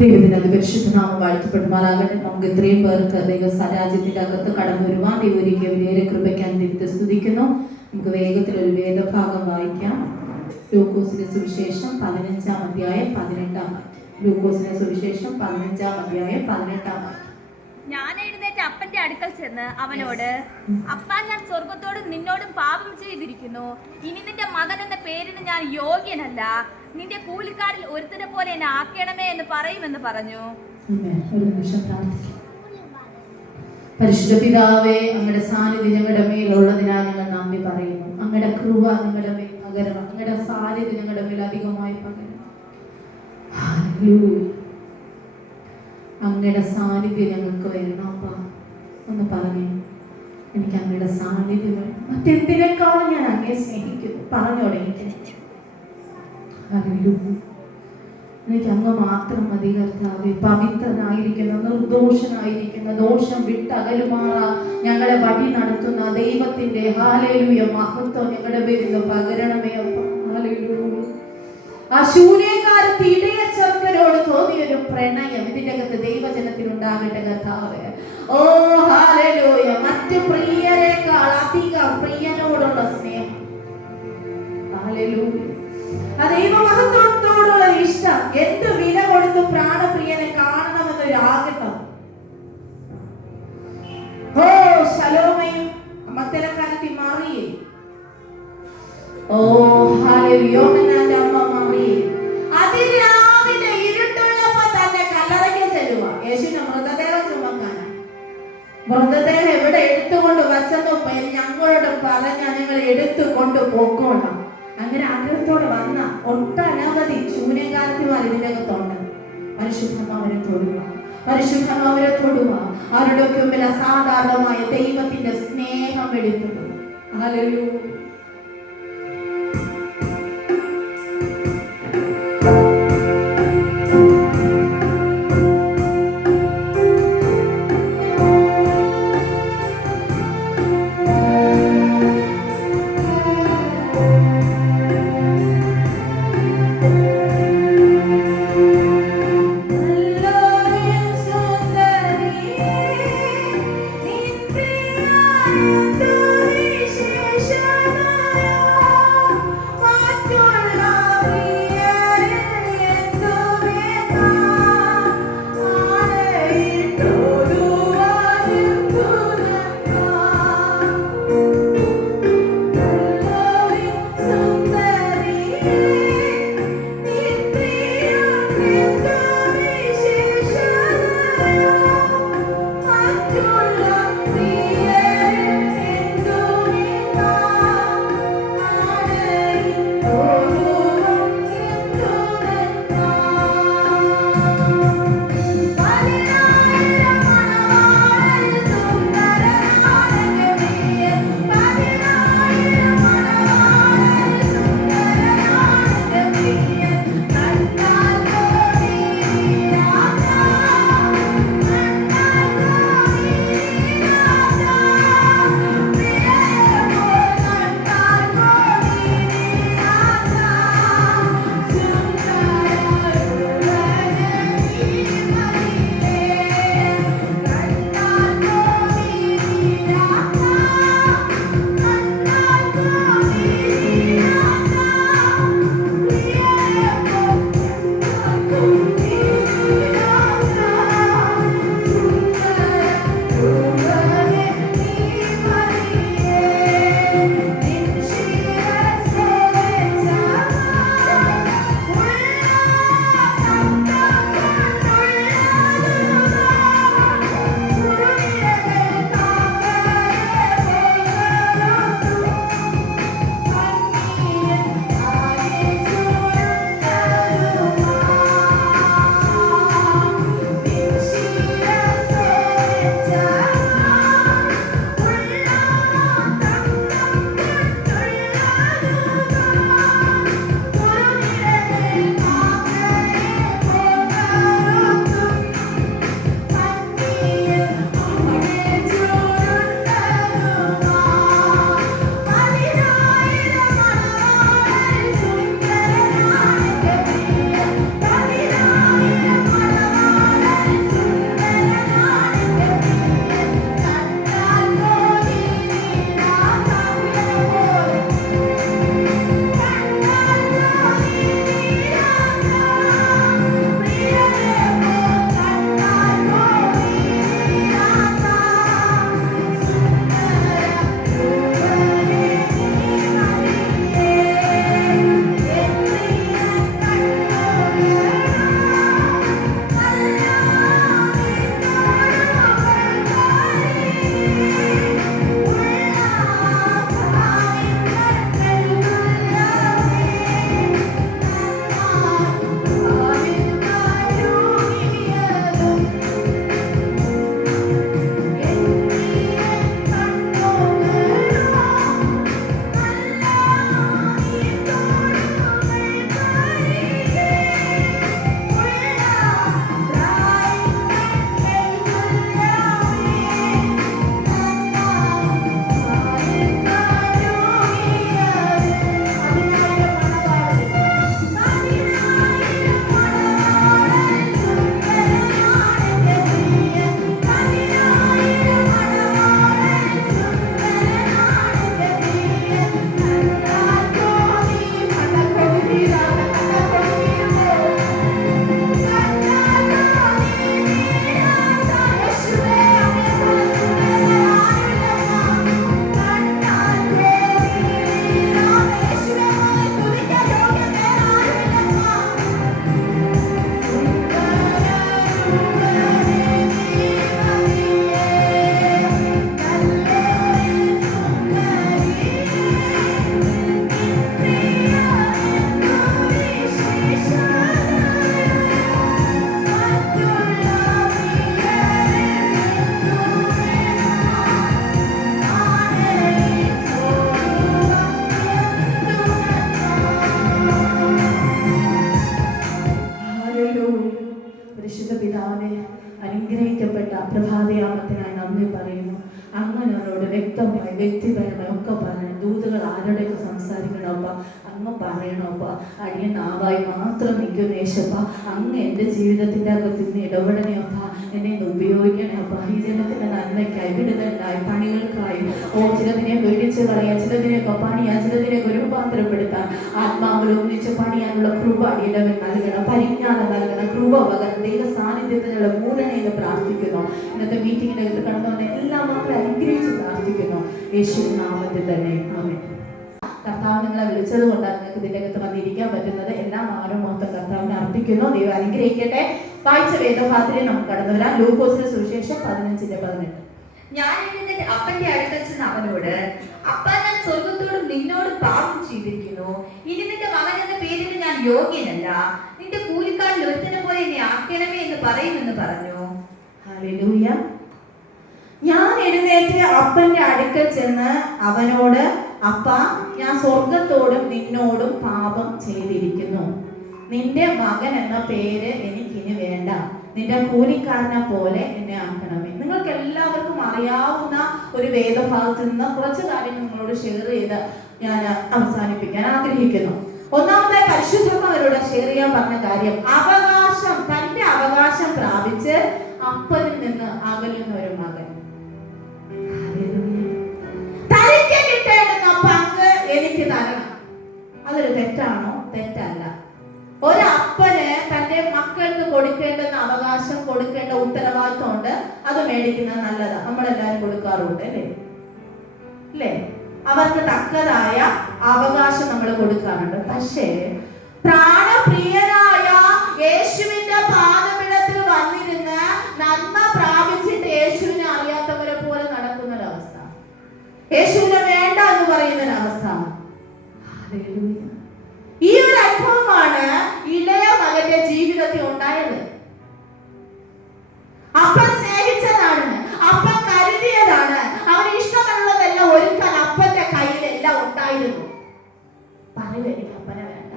ദൈവത്തിന്റെ അതിപരിശുദ്ധ നാമം വാഴ്ത്തപ്പെടുമാറാകട്ടെ. നമുക്ക് ഇത്രയും പേർക്ക് ദൈവ സാരാജ്യത്തിന്റെ അകത്ത് കടന്നു വരുവാൻ ദൈവം ഒരുക്കിയ വിലയേറെ കൃപയ്ക്കാൻ ദൈവത്തെ സ്തുതിക്കുന്നു. നമുക്ക് വേഗത്തിൽ ഒരു വേദഭാഗം വായിക്കാം. ലൂക്കോസിന്റെ സുവിശേഷം 15-ാം അധ്യായം 18-ാം വാക്യം. ലൂക്കോസിന്റെ സുവിശേഷം 15-ാം അധ്യായം 18-ാം വാക്യം. ഞാൻ എഴുന്നേറ്റ് അപ്പന്റെ അടുക്കൽ ചെന്ന് അവനോട്, അപ്പാ, ഞാൻ സ്വർഗത്തോടും നിന്നോടും പാപം ചെയ്തിരിക്കുന്നു. ഇനി നിന്റെ മകൻ എന്ന പേരിന് ഞാൻ യോഗ്യനല്ല. നിന്റെ കൂലിക്കാരിൽ ഒരുത്തനെ പോലെ എന്നെ ആക്കണമേ എന്ന് പറയുമെന്ന് പറഞ്ഞു. ഒരു നിമിഷം പ്രാർത്ഥിക്കാം. പരിശുദ്ധ പിതാവേ, അങ്ങയുടെ സാന്നിധ്യം ഞങ്ങളുടെ മേലുള്ളതിനാൽ ഞങ്ങൾ നന്ദി പറയുന്നു. അങ്ങയുടെ കൃപ ഞങ്ങളുടെ മേൽ പകരണം. അങ്ങയുടെ സാന്നിധ്യം ഞങ്ങളുടെ മേൽ അധികമായി പകരണം. അങ്ങയുടെ സാന്നിധ്യം ഞങ്ങൾക്ക് വേണം. അപ്പ ഒന്ന് പറഞ്ഞേ, എനിക്ക് അങ്ങയുടെ സാന്നിധ്യം വേണം. മറ്റെന്തിനേക്കാളും ഞാൻ അങ്ങയെ സ്നേഹിക്കുന്നു. പറഞ്ഞു തുടങ്ങിയിട്ട് എനിക്ക് അങ്ങ് മാത്രം മതി കർത്താവേ. പവിത്രനായിരിക്കുന്ന, നിർദോഷനായിരിക്കുന്ന, ദോഷം വിട്ടകലുമാറ ഞങ്ങളെ വഴി നടത്തുന്ന ദൈവത്തിന്റെ ഹല്ലേലൂയ മഹത്വം ഞങ്ങളുടെ പേരിൽ പകരണമേ അപ്പ. ഹല്ലേലൂയ. ആ ശൂന്യകാലത്ത് ഇടയ ചെറുക്കനോട് തോന്നിയൊരു പ്രണയം ഇതിന്റെ അകത്ത് ദൈവജനത്തിനുണ്ടാകട്ടെ കർത്താവേ. ഓ ഹല്ലേലൂയ. മറ്റു പ്രിയരെക്കാൾ അധികം പ്രിയനോടുള്ള സ്നേഹം. ഹല്ലേലൂയ. ആ ദൈവമഹത്വത്തോടുള്ള ഇഷ്ടം. എന്ത് വില കൊടുത്തു പ്രാണപ്രിയനെ കാണണമെന്നൊരു ആഗ്രഹം. ഓ ശലോമയും മഗ്ദലക്കാരത്തി മറിയയും, ഓ ഹല്ലേലൂയ, യോഹന്നാന്റെ അമ്മ മറിയയും അതിരാവിലെ ഇരുട്ടുള്ളപ്പോ തന്നെ കല്ലറയ്ക്ക് ചെല്ലുക. യേശുവിന്റെ മൃതദേഹം ചുമക്കാൻ. മൃതദേഹം എവിടെ എടുത്തുകൊണ്ട് വച്ചെന്നോ ഞങ്ങളോട് പറഞ്ഞ ഞങ്ങൾ എടുത്തുകൊണ്ട് പോക്കോളാം. അങ്ങനെ ആഗ്രഹത്തോടെ വന്ന ഒട്ടനവധി ശൂന്യകാലത്തിമാർ ഇതിൻ്റെ അകത്തുണ്ട്. പരിശുദ്ധമാവരെ തൊടുക, പരിശുദ്ധമാവരെ തൊടുക. അവരുടെ മുമ്പിൽ അസാധാരണമായ ദൈവത്തിന്റെ സ്നേഹം വെളിപ്പെടുക. ഹല്ലേലൂയ. Shasha സംസാരിക്കണോപ്പ, അങ്ങ് പറയണോപ്പ. അടിയ നാവായി മാത്രം നിൽക്കുന്ന യേശപ്പ, അങ്ങ് എൻ്റെ ജീവിതത്തിൻ്റെ അകത്ത് നിന്ന് ഇടപെടണേപ്പ, എന്നെ ഇന്ന് ഉപയോഗിക്കണേപ്പ. ഈ ജനത്തിൻ്റെ നന്മയ്ക്കായി, വിടുതലിനായി, പണികൾക്കായി. ചിലതിനെ പേടിച്ച് കളയാൻ, ചിലതിനെയൊക്കെ പണിയാൻ, ചിലതിനെയൊക്കെ രൂപാന്തരപ്പെടുത്താൻ, ആത്മാവിൽ ഒന്നിച്ച് പണിയാനുള്ള കൃപ ഇടവൻ നൽകണം, പരിജ്ഞാനം നൽകണം, കൃപ പകരണം. ദൈവ സാന്നിധ്യത്തിനുള്ള മൂടനയിൽ പ്രാർത്ഥിക്കുന്നു. ഇന്നത്തെ മീറ്റിങ്ങിനകത്ത് കടന്നുവന്ന എല്ലാ മക്കളെ അനുഗ്രഹിച്ച് പ്രാർത്ഥിക്കുന്നു യേശു നാമത്തിൽ തന്നെ. ആമേൻ. കർത്താവ് നിങ്ങളെ വിളിച്ചത് കൊണ്ടാണ് നിങ്ങൾക്ക് ഇതിൻ്റെ അകത്ത് വന്നിരിക്കാൻ പറ്റുന്നത്. എല്ലാം ആരും മൊത്തം കർത്താവിനെ അർപ്പിക്കുന്നു. ദൈവം അനുഗ്രഹിക്കട്ടെ. വായിച്ച വേദഭാഗത്തിൽ നമുക്ക് കടന്നു വരാം. ലൂക്കോസിന്റെ സുവിശേഷം 15:18. ഞാൻ എഴുന്നേറ്റ് അപ്പന്റെ അടുക്കൽ ചെന്ന് അവനോട്, അപ്പാ, ഞാൻ സ്വർഗത്തോടും നിന്നോടും പാപം ചെയ്തിരിക്കുന്നു. ഇനി നിന്റെ മകൻ എന്ന പേരിന് ഞാൻ യോഗ്യനല്ല. നിന്റെ കൂലിക്കാരിൽ ഒരുത്തനെ പോലെ എന്നെ ആക്കണമേ എന്ന് പറയുമെന്ന് പറഞ്ഞു. ഹല്ലേലൂയ. ഞാൻ എഴുന്നേറ്റ് അപ്പന്റെ അടുക്കൽ ചെന്ന് അവനോട്, അപ്പാ, ഞാൻ സ്വർഗത്തോടും നിന്നോടും പാപം ചെയ്തിരിക്കുന്നു. നിന്റെ മകൻ എന്ന പേര് എനിക്കിനി വേണ്ട. നിന്റെ കൂലിക്കാരനെ പോലെ എന്നെ ആക്കണമേ. നിങ്ങൾക്ക് എല്ലാവർക്കും അറിയാവുന്ന ഒരു വേദഭാഗത്ത് നിന്ന് കുറച്ച് കാര്യങ്ങൾ നിങ്ങളോട് ഷെയർ ചെയ്ത് ഞാൻ അവസാനിപ്പിക്കാൻ ആഗ്രഹിക്കുന്നു. ഒന്നാമത്തെ പരിശുദ്ധന്മാരോട് ഷെയർ ചെയ്യാൻ പറഞ്ഞ കാര്യം, അവകാശം, തന്റെ അവകാശം പ്രാപിച്ച് അപ്പനിൽ നിന്ന് അകലുന്ന ഒരു മകൻ. തനിക്ക് കിട്ടേണ്ടുന്ന പങ്ക് എനിക്ക് തരണം. അതൊരു തെറ്റാണോ? തെറ്റല്ല. ഒരപ്പന് തന്റെ മക്കൾക്ക് കൊടുക്കേണ്ടുന്ന അവകാശം, കൊടുക്കേണ്ട ഉത്തരവാദിത്വം ഉണ്ട്. അത് മേടിക്കുന്നത് നല്ലതാണ്. നമ്മളെല്ലാരും കൊടുക്കാറുണ്ട് അല്ലേ? അവർക്ക് തക്കതായ അവകാശം നമ്മൾ കൊടുക്കാറുണ്ട്. പക്ഷേ പ്രാണപ്രിയനായ യേശുവിന്റെ പാദപീഠത്തിൽ വന്നിരുന്ന് നന്മ പ്രാപിച്ചിട്ട് യേശുവിനെ അറിയാത്തവരെ പോലെ നടക്കുന്നൊരവസ്ഥ, യേശുവിനെ വേണ്ട എന്ന് പറയുന്നൊരവസ്ഥ. ഈ ഒരു അനുഭവമാണ് ഇളയ മകന്റെ ജീവിതത്തിൽ ഉണ്ടായത്. അപ്പൻ സ്നേഹിച്ചതാണ്, അപ്പൻ കരുതിയതാണ്, അവന് ഇഷ്ടമുള്ളതെല്ലാം ഒരുക്കാൻ അപ്പന്റെ കയ്യിലെല്ലാം ഉണ്ടായിരുന്നു. പറയുക, എനിക്ക് അപ്പനെ വേണ്ട.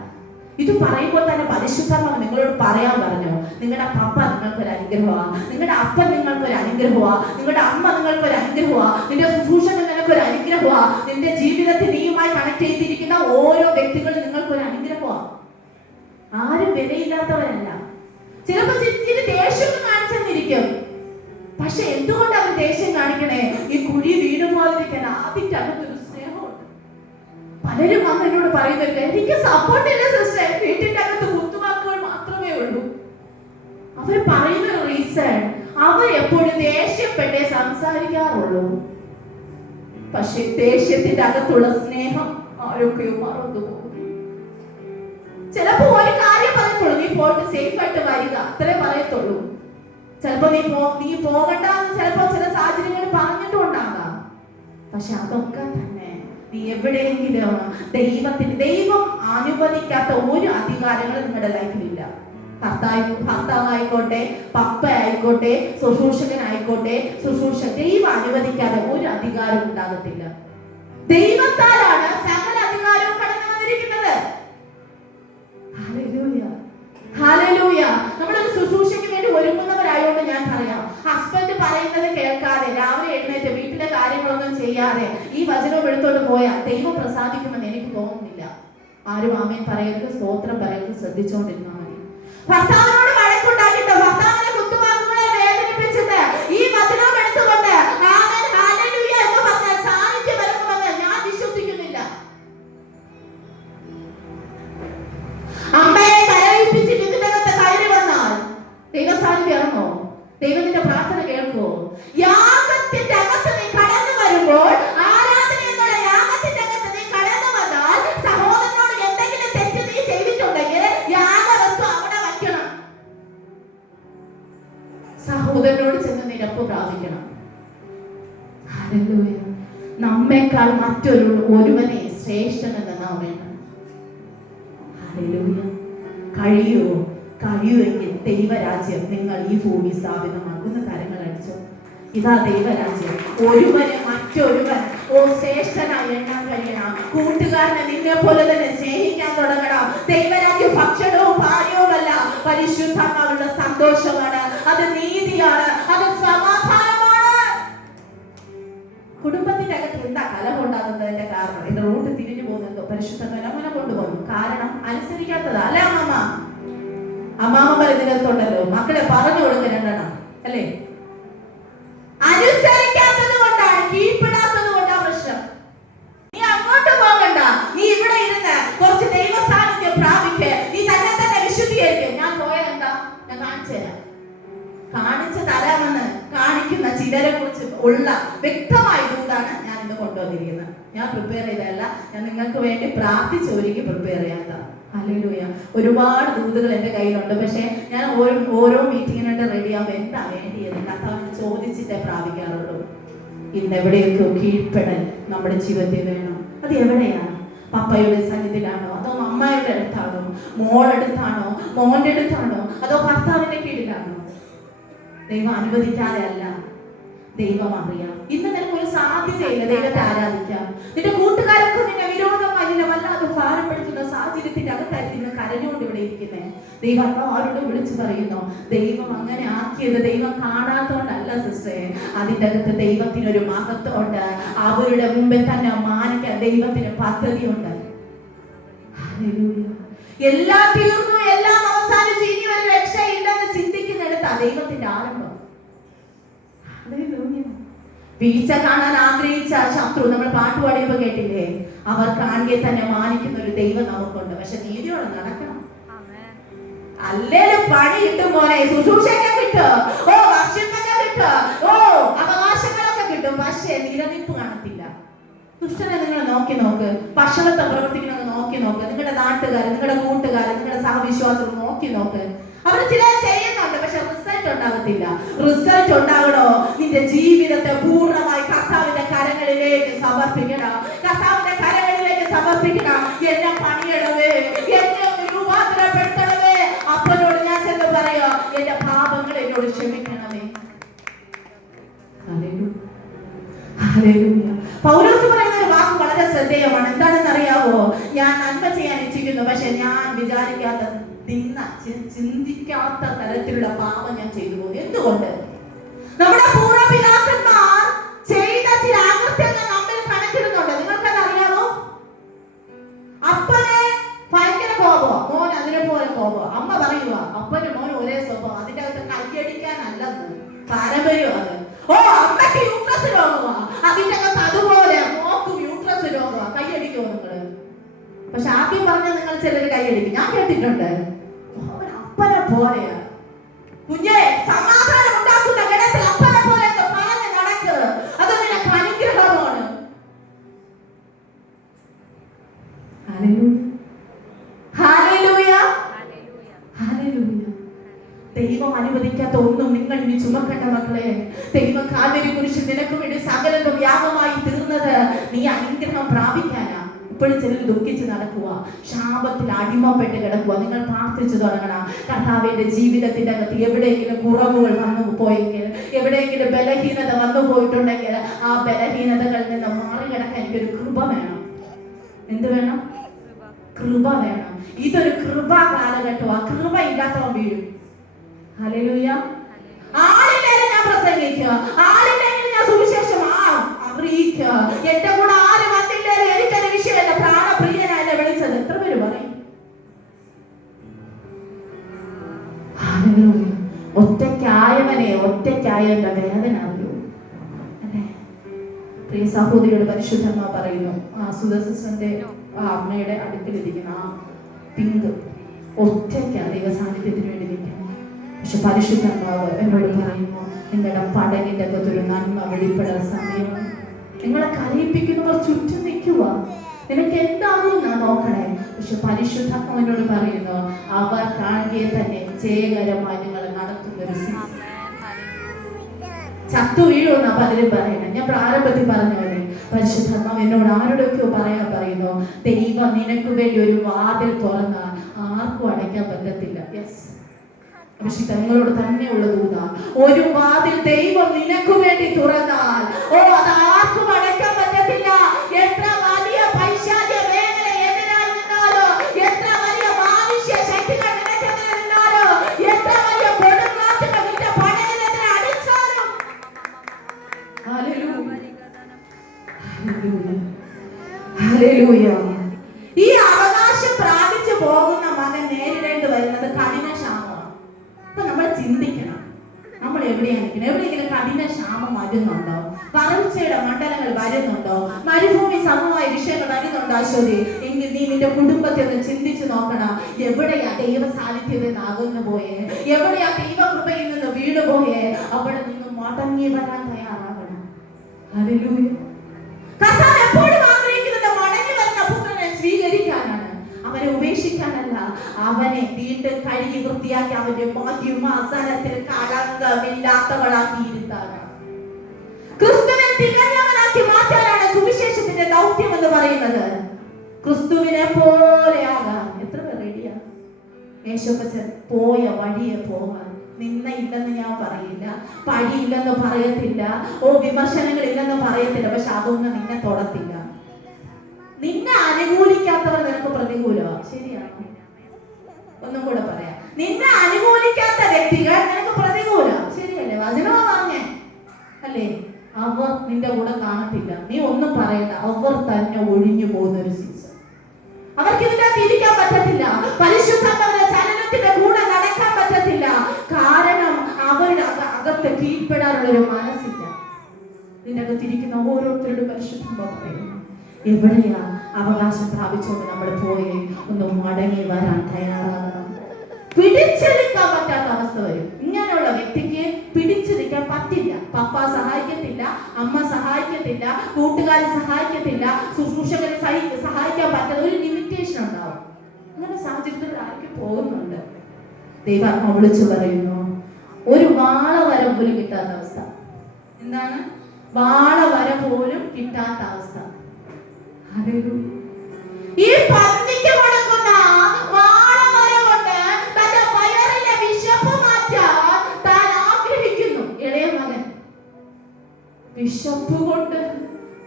ഇത് പറയുമ്പോൾ തന്നെ പരിശുദ്ധമാണ് നിങ്ങളോട് പറയാൻ പറഞ്ഞു, നിങ്ങളുടെ പപ്പ നിങ്ങൾക്കൊരു അനുഗ്രഹമാണ്, നിങ്ങളുടെ അപ്പൻ നിങ്ങൾക്കൊരു അനുഗ്രഹമാണ്, നിങ്ങളുടെ അമ്മ നിങ്ങൾക്കൊരു അനുഗ്രഹമാണ്, നിന്റെ സുഭൂഷകൻ നിനക്കൊരു അനുഗ്രഹമാണ്, നിന്റെ ജീവിതത്തിൽ നീയുമായി കണക്ട് ചെയ്തിരിക്കുന്ന ഓരോ വ്യക്തികളും നിങ്ങൾക്കൊരു അനുഗ്രഹമാണ്. ആരും വിലയില്ലാത്തവരല്ല. ചിലപ്പോൾ ചിരി ദേഷ്യം കാണിച്ചെന്നിരിക്കും. പക്ഷെ എന്തുകൊണ്ട് അവർ ദേഷ്യം കാണിക്കണേ? ഈ കുഴി വീടുപോകാതിരിക്കാൻ ആദ്യത്തെ അടുത്തൊരു സ്നേഹമുണ്ട്. പലരും വന്ന് എന്നോട് പറയുന്നില്ല, എനിക്ക് സപ്പോർട്ടില്ല സിസ്റ്റർ, വീട്ടിന്റെ അകത്ത് കുത്തുവാക്കുകൾ മാത്രമേ ഉള്ളൂ. അവർ പറയുന്ന റീസൺ, അവർ എപ്പോഴും ദേഷ്യപ്പെട്ടേ സംസാരിക്കാറുള്ളൂ. പക്ഷെ ദേഷ്യത്തിന്റെ അകത്തുള്ള സ്നേഹം ആരൊക്കെയോ മറന്നു പോകും. ചിലപ്പോ ഒരു കാര്യം പറയത്തുള്ളൂ, നീ പോയിട്ട് സേഫ് ആയിട്ട് വരിക, അത്രേ പറയത്തുള്ളൂ. ചിലപ്പോ നീ പോകണ്ടെന്ന് ചിലപ്പോ ചില സാഹചര്യങ്ങൾ പറഞ്ഞിട്ടുണ്ടാകാം. പക്ഷെ അതൊക്കെ തന്നെ നീ എവിടെയെങ്കിലും ദൈവം അനുവദിക്കാത്ത ഒരു അധികാരങ്ങളും നിങ്ങളുടെ ലൈഫിലില്ല. ഭർത്താവായിക്കോട്ടെ, പപ്പ ആയിക്കോട്ടെ, ശുശ്രൂഷകനായിക്കോട്ടെ, ദൈവം അനുവദിക്കാതെ ഒരു അധികാരം ഉണ്ടാകത്തില്ല. ദൈവത്താലാണ് സകല അധികാരവും കടന്നു വന്നിരിക്കുന്നത്. ഹല്ലേലൂയ. നമ്മളൊരു ശുശ്രൂഷയ്ക്ക് വേണ്ടി ഒരുങ്ങുന്നവരായോണ്ട് ഞാൻ പറയാം, ഹസ്ബൻഡ് പറയുന്നത് കേൾക്കാതെ രാവിലെ എഴുന്നേറ്റ് വീട്ടിലെ കാര്യങ്ങളൊന്നും ചെയ്യാതെ ഈ വചനം എടുത്തോണ്ട് പോയാൽ ദൈവം പ്രസാദിക്കുമെന്ന് എനിക്ക് തോന്നുന്നില്ല. ആരും ആമേൻ പറയരുത്, സ്തോത്രം പറയരുത്, ശ്രദ്ധിച്ചുകൊണ്ടിരുന്നാൽ മതി. ഭർത്താവിനോട് വഴക്കുണ്ടാക്കിയിട്ട്, ഭർത്താവിനെ കുത്തുവാക്കുകളെ വേദനിപ്പിച്ചിട്ട് ഈ വചനം എടുത്തുകൊണ്ട് ആമേൻ ഹല്ലേലൂയ എന്ന് പറഞ്ഞാൽ സാന്നിധ്യം വരുമെന്ന് ഞാൻ വിശ്വസിക്കുന്നില്ല. അമ്മയെ കരയിപ്പിച്ചിട്ട് ഇതിനകത്ത് കയറി വന്നാൽ ദൈവസാന്നിധ്യം ഇറങ്ങോ? ദൈവത്തിന്റെ പ്രാർത്ഥന കേൾക്കുമോ? യാഗത്തിന്റെ അകത്ത് നീ കടന്നു വരുമ്പോൾ, ആരാധന എന്നുള്ള യാഗത്തിന്റെ അകത്ത് നീ കടന്നു വന്നാൽ, സഹോദരനോട് എന്തെങ്കിലും തെറ്റ് നീ ചെയ്തിട്ടുണ്ടെങ്കിൽ യാഗവസ്തു അവിടെ വയ്ക്കണം. സഹോദരനോട് ചെന്ന് നിരപ്പ് പ്രാപിക്കണം. ഹല്ലേലൂയ. നമ്മെക്കാൾ ഒരുവനെ ശ്രേഷ്ഠനെന്ന് നാം വേണം. ഹല്ലേലൂയ. കഴിയുമെങ്കിൽ ദൈവരാജ്യം നിങ്ങൾ ഈ ഭൂമി സ്ഥാപിതമാക്കുന്ന കാര്യങ്ങൾ അടിച്ചോ. ഇതാ ദൈവരാജ്യം. ഒരുവനെ മറ്റൊരുവൻ ശ്രേഷ്ഠനായി എണ്ണാൻ കഴിയണം. കൂട്ടുകാരനെ നിന്നെ പോലെ തന്നെ സ്നേഹിക്കാൻ തുടങ്ങണം. ദൈവരാജ്യം ഭക്ഷണവും ഭാര്യവുമല്ല, പരിശുദ്ധാത്മാവുള്ള സന്തോഷമാണ്, അത് നീതിയാണ്, അത് സമാധാനമാണ്. കുടുംബത്തിന്റെ അകത്ത് എന്താ കലഹം ഉണ്ടാകുന്നതിന്റെ കാരണം? എന്റെ റൂട്ട് തിരിഞ്ഞു കൊണ്ടുപോകുന്നത്. പരിശുദ്ധന്മാർ അങ്ങനെ കൊണ്ടുപോകുന്നു. കാരണം അനുസരിക്കാത്തതാ അല്ലെ അമ്മമ്മ? അമ്മാമ്മ പറയുന്നതിനകത്തുണ്ടല്ലോ, മക്കളെ പറഞ്ഞു കൊടുക്കുക രണ്ടെണ്ണം അല്ലേ? അനുസരിക്കാത്തത് കൊണ്ടാണ്, കീഴ്പ്പെടാത്തത് കൊണ്ടാണ് പ്രശ്നം. നീ അങ്ങോട്ട് പോകണ്ട, നീ ഇവിടെ ഇരുന്ന് കുറച്ച് ദൈവ സാന്നിധ്യം പ്രാപിക്ക്, നീ തന്നെ തന്നെ വിശുദ്ധീകരിക്കും. ഞാൻ പോയെന്താ? ഞാൻ കാണിച്ചു തരാം. കാണിച്ചു തരാമെന്ന് കാണിക്കുന്ന ചിലരെ കുറിച്ച് ഉള്ള വ്യക്തമായ ദൂതാണ് ഞാൻ ഇന്ന് കൊണ്ടുവന്നിരിക്കുന്നത്. ഞാൻ പ്രിപ്പയർ ചെയ്തതല്ല, ഞാൻ നിങ്ങൾക്ക് വേണ്ടി പ്രാർത്ഥിച്ച് ഒരുക്കി പ്രിപ്പയർ ചെയ്യാത്ത. ഹല്ലേലൂയ. ഒരുപാട് ദൂതുകൾ എൻ്റെ കയ്യിലുണ്ട്. പക്ഷേ ഞാൻ ഓരോ മീറ്റിങ്ങിനായിട്ട് റെഡിയാകുമ്പോൾ എന്താ വേണ്ടിയത് കർത്താവിനെ ചോദിച്ചിട്ടേ പ്രാപിക്കാറുള്ളൂ. ഇന്ന് എവിടെയൊക്കെ കീഴ്പ്പെടൽ നമ്മുടെ ജീവിതത്തിൽ വേണം. അത് എവിടെയാണ്? പപ്പയുടെ സന്നിധിയിലാണോ, അതോ അമ്മയുടെ അടുത്താണോ, മോളടുത്താണോ, മോന്റെ അടുത്താണോ, അതോ ഭർത്താവിന്റെ കീഴിലാണോ? ദൈവം അനുവദിക്കാതെ അല്ല, ദൈവം അറിയാം. ഇന്ന് നിനക്ക് ഒരു സാധ്യതയില്ല ദൈവത്തെ ആരാധിക്കാം. നിന്റെ കൂട്ടുകാരൊക്കെ നിന്നെ വിരോധമായി നിന്നെ വല്ലാതെ ഭാരപ്പെടുത്തുന്ന സാഹചര്യത്തിന്റെ അകത്തായിരിക്കും കരഞ്ഞുകൊണ്ട് ഇവിടെ ഇരിക്കുന്നേ. ദൈവം ആരോട് വിളിച്ചു പറയുന്നു, ദൈവം അങ്ങനെ ആക്കിയത് ദൈവം കാണാത്തോണ്ടല്ല സിസ്റ്ററെ. അതിൻ്റെ അകത്ത് ദൈവത്തിനൊരു മഹത്വമുണ്ട്. അവരുടെ മുമ്പിൽ തന്നെ മാനിക്കാൻ ദൈവത്തിന് പദ്ധതിയുണ്ട്. എല്ലാം തീർന്നു, എല്ലാം അവസാനിച്ചു, ഇനി ഒരു രക്ഷയില്ലെന്ന് ചിന്തിക്കുന്നിടത്താ ദൈവത്തിന്റെ ആരംഭം. വീഴ്ച കാണാൻ ആഗ്രഹിച്ച ശത്രു, നമ്മൾ പാട്ടുപാടിയപ്പോ കേട്ടില്ലേ, അവർ കാണുകെ തന്നെ മാനിക്കുന്ന ഒരു ദൈവം നമുക്കുണ്ട്. പക്ഷെ നീതിയോടെ നടക്കണം. അല്ലേലും പണി കിട്ടും പോലെ ശുശ്രൂഷയൊക്കെ കിട്ടും, ഓ വർഷങ്ങളൊക്കെ കിട്ടും, ഓ അവകാശങ്ങളൊക്കെ കിട്ടും. പക്ഷെ നിലനിൽപ്പ് കാണത്തില്ല. ദുഷ്ടനെ നിങ്ങൾ നോക്ക്, പക്ഷത്തെ പ്രവർത്തിക്കുന്നത് നോക്കി നോക്ക്. നിങ്ങളുടെ നാട്ടുകാർ, നിങ്ങളുടെ കൂട്ടുകാർ, നിങ്ങളുടെ സഹവിശ്വാസികൾ നോക്കി നോക്ക്. അവർ ചില ചെയ്യുന്നുണ്ട്, പക്ഷെ റിസൾട്ട് ഉണ്ടാകത്തില്ല. റിസൾട്ട് ഉണ്ടാകണോ? നിന്റെ ജീവിതത്തെ പൂർണ്ണമായി കർത്താവിന്റെ കരങ്ങളിലേക്ക് സമർപ്പിക്കണം. കർത്താവിന്റെ കരങ്ങളിലേക്ക് സമർപ്പിക്കണം. എന്നെ പണിയണമേ, എന്നെ രൂപാന്തരപ്പെടുത്തണമേ. അപ്പനോട് ഞാൻ ചെന്ന് പറയാ, എന്റെ പാപങ്ങൾ എന്നോട് ക്ഷമിക്കണമേ. പൗലോസ് പറയുന്ന ഒരു വാക്ക് വളരെ ശ്രദ്ധേയമാണ്. എന്താണെന്ന് അറിയാവോ? ഞാൻ നന്മ ചെയ്യാൻ ഇച്ഛിക്കുന്നു, പക്ഷെ ഞാൻ വിചാരിക്കാത്ത, ചിന്തിക്കാത്ത തരത്തിലുള്ള പാപം ഞാൻ ചെയ്തു പോകും. എന്തുകൊണ്ട്? നമ്മുടെ പൂർവ്വപിതാക്കന്മാർ ചെയ്ത ചില അകൃത്യങ്ങൾ നമ്മിൽ കണക്കിടുന്നുണ്ട്. നിങ്ങൾക്കത് അറിയാമോ? അപ്പനെ ഭയങ്കര കോപം, മോൻ അതിനെ പോലെ കോപം. അമ്മ പറയുക അപ്പന് മോൻ ഒരേ സ്വഭാവം. അതിന്റെ അകത്ത് കയ്യടിക്കാനല്ലെന്ന് പാരമ്പര്യം അത്. ഓ അമ്മയ്ക്ക് യൂട്രസ് രോഗമാ, അതിന്റെ അകത്ത് അതുപോലെ മോക്കും യൂട്രസ് രോഗമാ. കയ്യടിക്കുമോ നിങ്ങള്? പക്ഷെ ആദ്യം പറഞ്ഞാൽ നിങ്ങൾ ചിലര് കയ്യടിക്കും. ഞാൻ കേട്ടിട്ടുണ്ട്. അപ്പനെ പോലെയാ കുഞ്ഞെ, സമാധാനം ഉണ്ടാക്കുന്ന ഗണത്തിൽ അപ്പനെ പോലെ പറഞ്ഞ് നടക്ക്. അത് നിനക്ക് അനുഗ്രഹമാണ്. ദൈവം അനുവദിക്കാത്ത ഒന്നും നിങ്ങൾ ഇനി ചുമക്കണ്ട മക്കളെ. ദൈവം കാൽവരി കുരിശിൽ നിനക്ക് വേണ്ടി സകലതും യാഗമായി തീർന്നത് നീ അനുഗ്രഹം പ്രാപിക്കാനാ. ഇപ്പോഴും ചിലർ ദുഃഖിച്ച് നടക്കുക, ശാപത്തിൽ അടിമപ്പെട്ട് കിടക്കുക. നിങ്ങൾ പ്രാർത്ഥിച്ചു തുടങ്ങണം. കർത്താവിന്റെ ജീവിതത്തിന്റെ അകത്ത് എവിടെയെങ്കിലും കുറവുകൾ വന്നു പോയെങ്കിൽ, എവിടെയെങ്കിലും ബലഹീനത വന്നു പോയിട്ടുണ്ടെങ്കിൽ, ആ ബലഹീനതകളിൽ നിന്ന് മാറികിടക്കാൻ എനിക്കൊരു കൃപ വേണം. എന്ത് വേണം? കൃപ വേണം. ഇതൊരു കൃപ കാലഘട്ടം. ആ കൃപ ഇല്ലാത്തവൻ വീഴും. ഹല്ലേലൂയ. ആളില്ലെങ്കിൽ ഞാൻ പ്രസംഗിക്കുക, ആളില്ലെങ്കിൽ ഞാൻ സുവിശേഷം അറിയിക്കുക. എന്റെ കൂടെ ആര് വന്നില്ലേ എനിക്കൊരു വിഷയമല്ല. പ്രാണപ്രിയനായ വിളിച്ചത് എത്ര പേര് പറയും? ഒറ്റയ്ക്കായവന്റെ വേദന അറിയൂ. അല്ലേ? പ്രിയ സഹോദരിയോട് പരിശുദ്ധമ്മ പറയുന്നു, ആ സുധസിസ്റ്ററിന്റെ അമ്മയുടെ അടുക്കലിരിക്കുന്ന ആ പിങ്ക് ഒറ്റയ്ക്കാണ് ദൈവ സാന്നിധ്യത്തിന് വേണ്ടി നിൽക്കുന്നത്. പക്ഷെ പരിശുദ്ധാത്മാവ് എന്നോട് പറയുന്നു, നിങ്ങളുടെ പടകിന്റെ അകത്തൊരു നന്മ വെളിപ്പെടാൻ സമയമാണ്. നിങ്ങളെ കരയിപ്പിക്കുന്നവർ ചുറ്റും നിൽക്കുക. നിനക്ക് എന്താകും ഞാൻ നോക്കണേ. പക്ഷെ പരിശുദ്ധാത്മാവിനോട് പറയുന്നു, അവർ കാണുകയെ തന്നെ ജയകരമായി നിങ്ങളെ നടത്തുന്ന ഒരു ചത്തു വീഴുമെന്നാ പലരും പറയണം. ഞാൻ പ്രാരംഭത്തിൽ പറഞ്ഞോളെ, പരിശുദ്ധാത്മാവ് എന്നോട് ആരോടൊക്കെയോ പറയാൻ പറയുന്നു, ദൈവം നിനക്ക് വേണ്ടി ഒരു വാതിൽ തുറന്നാൽ ആർക്കും അടയ്ക്കാൻ പറ്റത്തില്ല. യെസ്, പക്ഷെ തങ്ങളോട് തന്നെയുള്ള ദൂത, ഒരു വാതിൽ ദൈവം നിനക്ക് വേണ്ടി തുറന്നാൽ അത് ആർക്കും അടയ്ക്കാൻ പറ്റത്തില്ല. എത്ര വലിയ പൈശാചിക മേഖല എതിരാൽ നിന്നാലോ, എത്ര വലിയ മാനുഷ്യ ശക്തികൾ നിനക്കെതിരെ നിന്നാലോ, എത്ര വലിയ കൊടുങ്കാറ്റുകൾ നിന്റെ പടകിനെതിരെ അടിച്ചാലും. Hallelujah, hallelujah. ചിന്തിക്കണം. നമ്മൾ എവിടെയാണ് നിൽക്കുന്നത്? എവിടെയെങ്കിലും കഠിന ക്ഷാമം വരുന്നുണ്ടോ? വരൾച്ചയുടെ മണ്ഡലങ്ങൾ വരുന്നുണ്ടോ? മരുഭൂമി സമൂഹമായ വിഷയങ്ങൾ വരുന്നുണ്ടോ? അശ്വതി, എങ്കിൽ നീ നിന്റെ കുടുംബത്തെ ഒന്ന് ചിന്തിച്ചു നോക്കണം. എവിടെയാ ദൈവ സാന്നിധ്യത്തിൽ നിന്ന് അകന്നു പോയേ? എവിടെയാ ദൈവകൃപയിൽ നിന്ന് വീണുപോയേ? അവിടെ നിന്ന് മടങ്ങി വരാൻ തയ്യാറാകണം. ഹല്ലേലൂയ. കർത്താവ് എപ്പോഴും ആഗ്രഹിക്കുന്നത് മടങ്ങി വരുന്ന പുത്രനെ സ്വീകരിക്കാനാണ്, അവനെ ഉപേക്ഷിക്കാനല്ല. അവനെ വീണ്ടും കഴുകി വൃത്തിയാക്കി അവന്റെ മഹിമാസനത്തിൽ കളങ്കമില്ലാത്തവളാക്കി ഇരുത്താനാണ്. ക്രിസ്തുവിനെ തികഞ്ഞവനാക്കി മാറ്റാനാണ് സുവിശേഷത്തിന്റെ ദൗത്യം എന്ന് പറയുന്നത്. ക്രിസ്തുവിനെ പോലെയാകാൻ എത്ര പേർ റെഡിയാ? യേശുപ്പച്ചൻ പോയ വഴിയെ പോകാൻ. നിന്ന ഇല്ലെന്ന് ഞാൻ പറയില്ല, പഴിയില്ലെന്ന് പറയത്തില്ല, വിമർശനങ്ങൾ ഇല്ലെന്ന് പറയത്തില്ല. പക്ഷെ അതൊന്നും നിന്നെ തൊടത്തില്ല. നിന്നെ അനുകൂലിക്കാത്തവർ നിനക്ക് പ്രതികൂലമാണ്. ശരിയാണോ? ഒന്നും കൂടെ പറയാം. നിന്നെ അനുകൂലിക്കാത്ത വ്യക്തികൾ നിനക്ക് പ്രതികൂലം. ശരിയല്ലേ? വചനമാ പറഞ്ഞേ അല്ലേ? അവർ നിന്റെ കൂടെ കാണത്തില്ല. നീ ഒന്നും പറയണ്ട, അവർ തന്നെ ഒഴിഞ്ഞു പോകുന്ന ഒരു സീസൺ. അവർക്ക് ഇതിനകത്ത് ഇരിക്കാൻ പറ്റത്തില്ല. പരിശുദ്ധാത്മാവിന്റെ ചലനത്തിന്റെ കൂടെ നടക്കാൻ പറ്റത്തില്ല. കാരണം അവരുടെ അകത്ത് കീഴ്പ്പെടാനുള്ള ഒരു മനസ്സില്ല. നിന്റെ അകത്തിരിക്കുന്ന ഓരോരുത്തരുടെ പരിശുദ്ധാത്മാവ് പറയുന്നു, എവിടെയാ അവകാശം പ്രാപിച്ചുകൊണ്ട് നമ്മൾ പോയേ? ഒന്ന് മടങ്ങി വരാൻ തയ്യാറാകണം. പിടിച്ചെടുക്കാൻ പറ്റാത്ത അവസ്ഥ വരും. ഇങ്ങനെയുള്ള വ്യക്തിക്ക് പിടിച്ചു നിൽക്കാൻ പറ്റില്ല. പപ്പ സഹായിക്കത്തില്ല, അമ്മ സഹായിക്കത്തില്ല, കൂട്ടുകാർ സഹായിക്കത്തില്ല, ശുശ്രൂഷകരെ സഹായിക്കാൻ പറ്റാത്ത ഒരു ലിമിറ്റേഷൻ ഉണ്ടാവും. അങ്ങനെ സാഹചര്യത്തിൽ ആർക്ക് പോകുന്നുണ്ട്. ദൈവാത്മാവ് വിളിച്ചു പറയുന്നു, ഒരു വാളവര പോലും കിട്ടാത്ത അവസ്ഥ. എന്താണ്? വാളവര പോലും കിട്ടാത്ത അവസ്ഥ. ഈ പന്നിക്ക് കൊടുക്കുന്ന വാളവര കൊണ്ട് തന്റെ വയറിലെ വിശപ്പ് മാറ്റാൻ താൻ ആഗ്രഹിക്കുന്നു. ഇളയ മകൻ വിശപ്പ് കൊണ്ട്,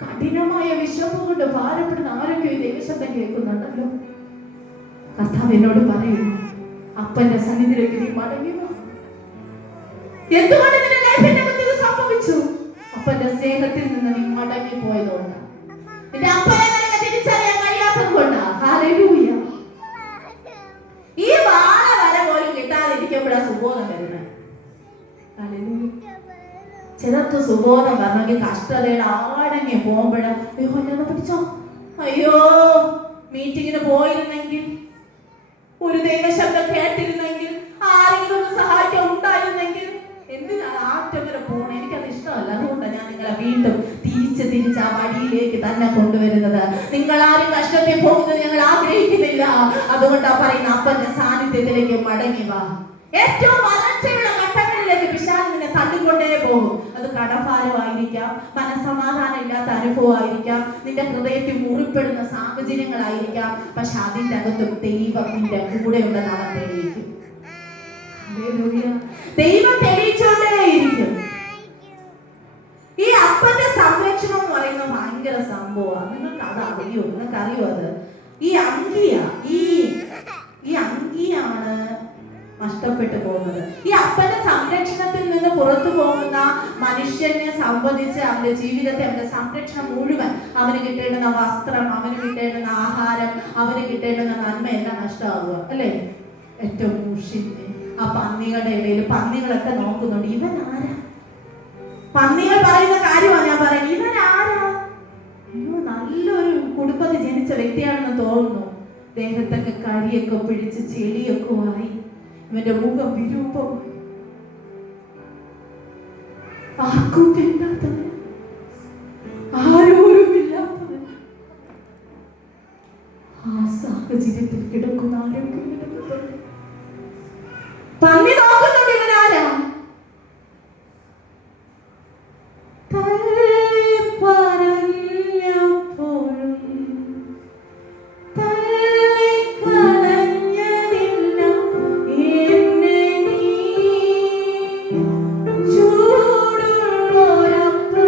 കഠിനമായ വിശപ്പ് കൊണ്ട് ഭാരപ്പെടുന്ന ആരൊക്കെയോ ദൈവശബ്ദം കേൾക്കുന്നുണ്ടല്ലോ. കർത്താവ് എന്നോട് പറയുന്നു, അപ്പന്റെ സന്നിധിയിലേക്ക് നീ മടങ്ങി വാ. എന്തുകൊണ്ട് നിന്റെ ലൈഫിന്റെ അകത്ത് ഇത് സംഭവിച്ചു? അപ്പന്റെ സ്നേഹത്തിൽ നിന്ന് നീ മടങ്ങി പോയതുകൊണ്ടാണ്. നിന്റെ അപ്പനെ നിനക്ക് തിരിച്ചറിയാൻ കഴിയാത്തത് കൊണ്ടാണ്. ഹല്ലേലൂയ. ഈ വാള വര പോലും കിട്ടാതിരിക്കുമ്പോഴാണ് സുബോധം വരുന്നത്. ഹല്ലേലൂയ. ചിലർക്ക് സുബോധം വരണമെങ്കിൽ കഷ്ടതയുടെ ആടങ്ങി പോകുമ്പോഴാണ്, അയ്യോ എന്നെ പിടിച്ചോ, അയ്യോ മീറ്റിങ്ങിന് പോയിരുന്നെങ്കിൽ, ഒരു ദൈവശബ്ദം കേട്ടിരുന്നെങ്കിൽ, ആരെങ്കിലും ഒന്ന് സഹായിക്കാൻ ഉണ്ടായിരുന്നെങ്കിൽ. എന്തിനാണ് ആറ്റം വരെ പോകണം? എനിക്കത് ഇഷ്ടമല്ല. അതുകൊണ്ടാണ് ഞാൻ നിങ്ങളെ വീണ്ടും തിരിച്ച് ആ വഴിയിലേക്ക് തന്നെ കൊണ്ടുവരുന്നത്. നിങ്ങൾ ആരും കഷ്ടത്തിൽ പോകുന്നത് ഞങ്ങൾ ആഗ്രഹിക്കുന്നില്ല. അതുകൊണ്ടാണ് പറയുന്ന, അപ്പന്റെ സാന്നിധ്യത്തിലേക്ക് മടങ്ങി വാ. ഏറ്റവും വരൾച്ചയുള്ള ഘട്ടങ്ങളിലേക്ക് പിശാച് നിന്നെ തള്ളിക്കൊണ്ടേ പോകും. അത് കടഭാരമായിരിക്കാം, മനസ്സമാധാനം ഇല്ലാത്ത അനുഭവമായിരിക്കാം, നിന്റെ ഹൃദയത്തിൽ മുറിപ്പെടുന്ന സാഹചര്യങ്ങളായിരിക്കാം. പക്ഷെ അതിൻ്റെ അകത്ത് ദൈവം നിന്റെ കൂടെയുണ്ടെന്ന് അവൻ തെളിയിക്കും. ദൈവം തെളിയിച്ചോണ്ടേയിരിക്കും. ഈ അപ്പന്റെ സംരക്ഷണം എന്ന് പറയുന്നത് ഭയങ്കര സംഭവമാണ്. നിങ്ങൾക്ക് അത് അറിയോ? നിങ്ങൾക്ക് അറിയോ? അത് ഈ അങ്കിയാണ് നഷ്ടപ്പെട്ടു പോകുന്നത്. ഈ അപ്പന്റെ സംരക്ഷണത്തിൽ നിന്ന് പുറത്തു പോകുന്ന മനുഷ്യനെ സംബന്ധിച്ച് അവന്റെ ജീവിതത്തെ, അവന്റെ സംരക്ഷണം മുഴുവൻ, അവന് കിട്ടേണ്ടുന്ന വസ്ത്രം, അവന് കിട്ടേണ്ടുന്ന ആഹാരം, അവന് കിട്ടേണ്ടുന്ന നന്മ എല്ലാം നഷ്ടമാകുക അല്ലേ? ഏറ്റവും മുഷിഞ്ഞ് ആ പന്നികളുടെ ഇടയിൽ പന്നികളൊക്കെ നോക്കുന്നുണ്ട്, ഇവൻ ആരാ? പന്നികൾ പറയുന്ന കാര്യമാണ് ഞാൻ പറയുന്നത്. ഇവൻ ആരാ? അയ്യോ, നല്ലൊരു കുടുംബത്തിൽ ജനിച്ച വ്യക്തിയാണെന്ന് തോന്നുന്നു. ദേഹത്തൊക്കെ കരിയൊക്കെ പിടിച്ച് ചെളിയൊക്കെ ആയി, ഇവന്റെ മുഖം വിരൂപം, ആർക്കും വേണ്ടാത്തവൻ, ആരോരുമില്ലാത്തവൻ, ആ സാഹചര്യത്തിൽ കിടക്കുന്ന ആരോഗ്യം പന്നി നോക്കുന്നുണ്ട്. ഇവനാരാ? ചൂടുള്ളൊരപ്പം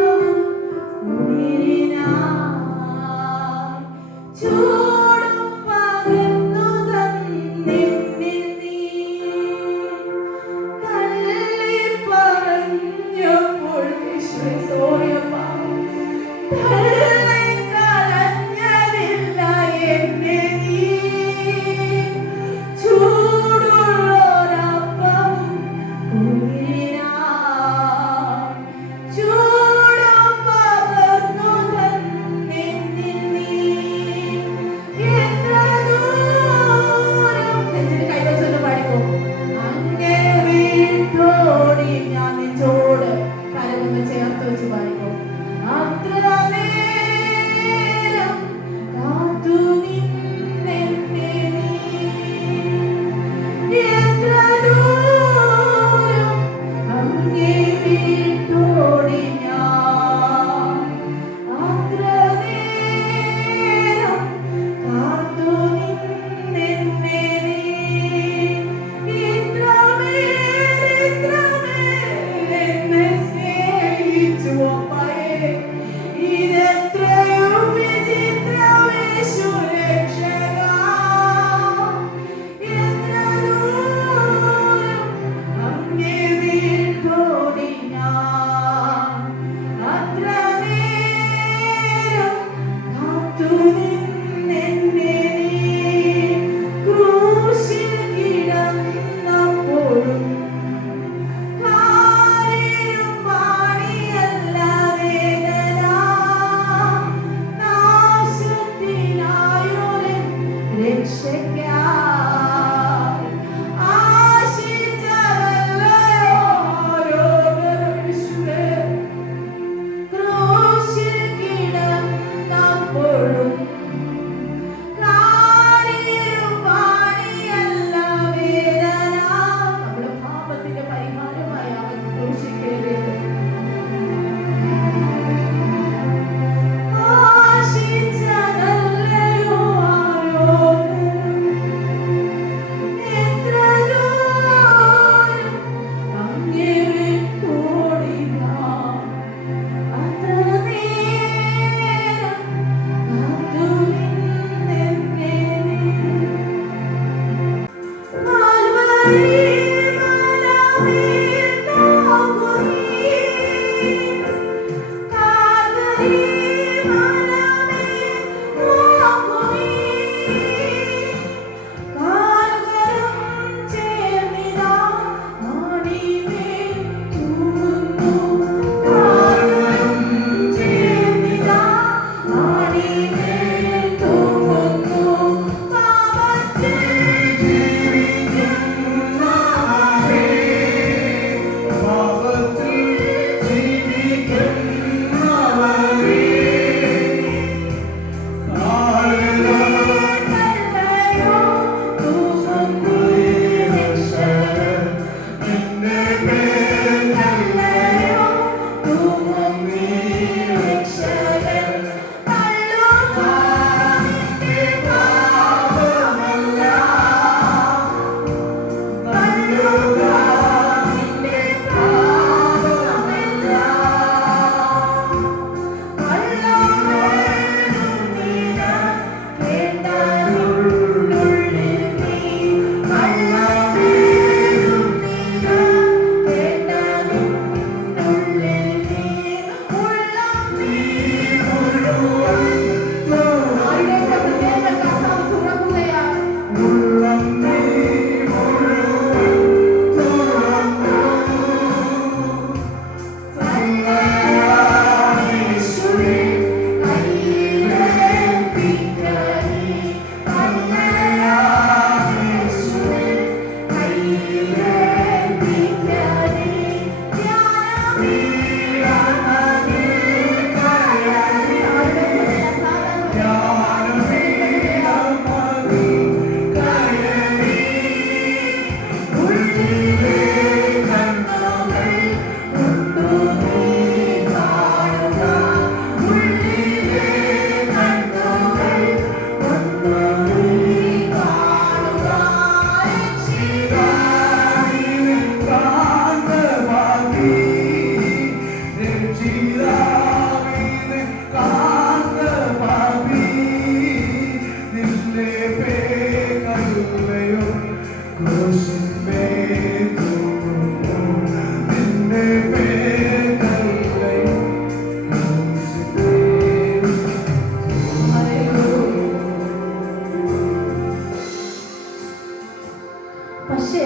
പക്ഷേ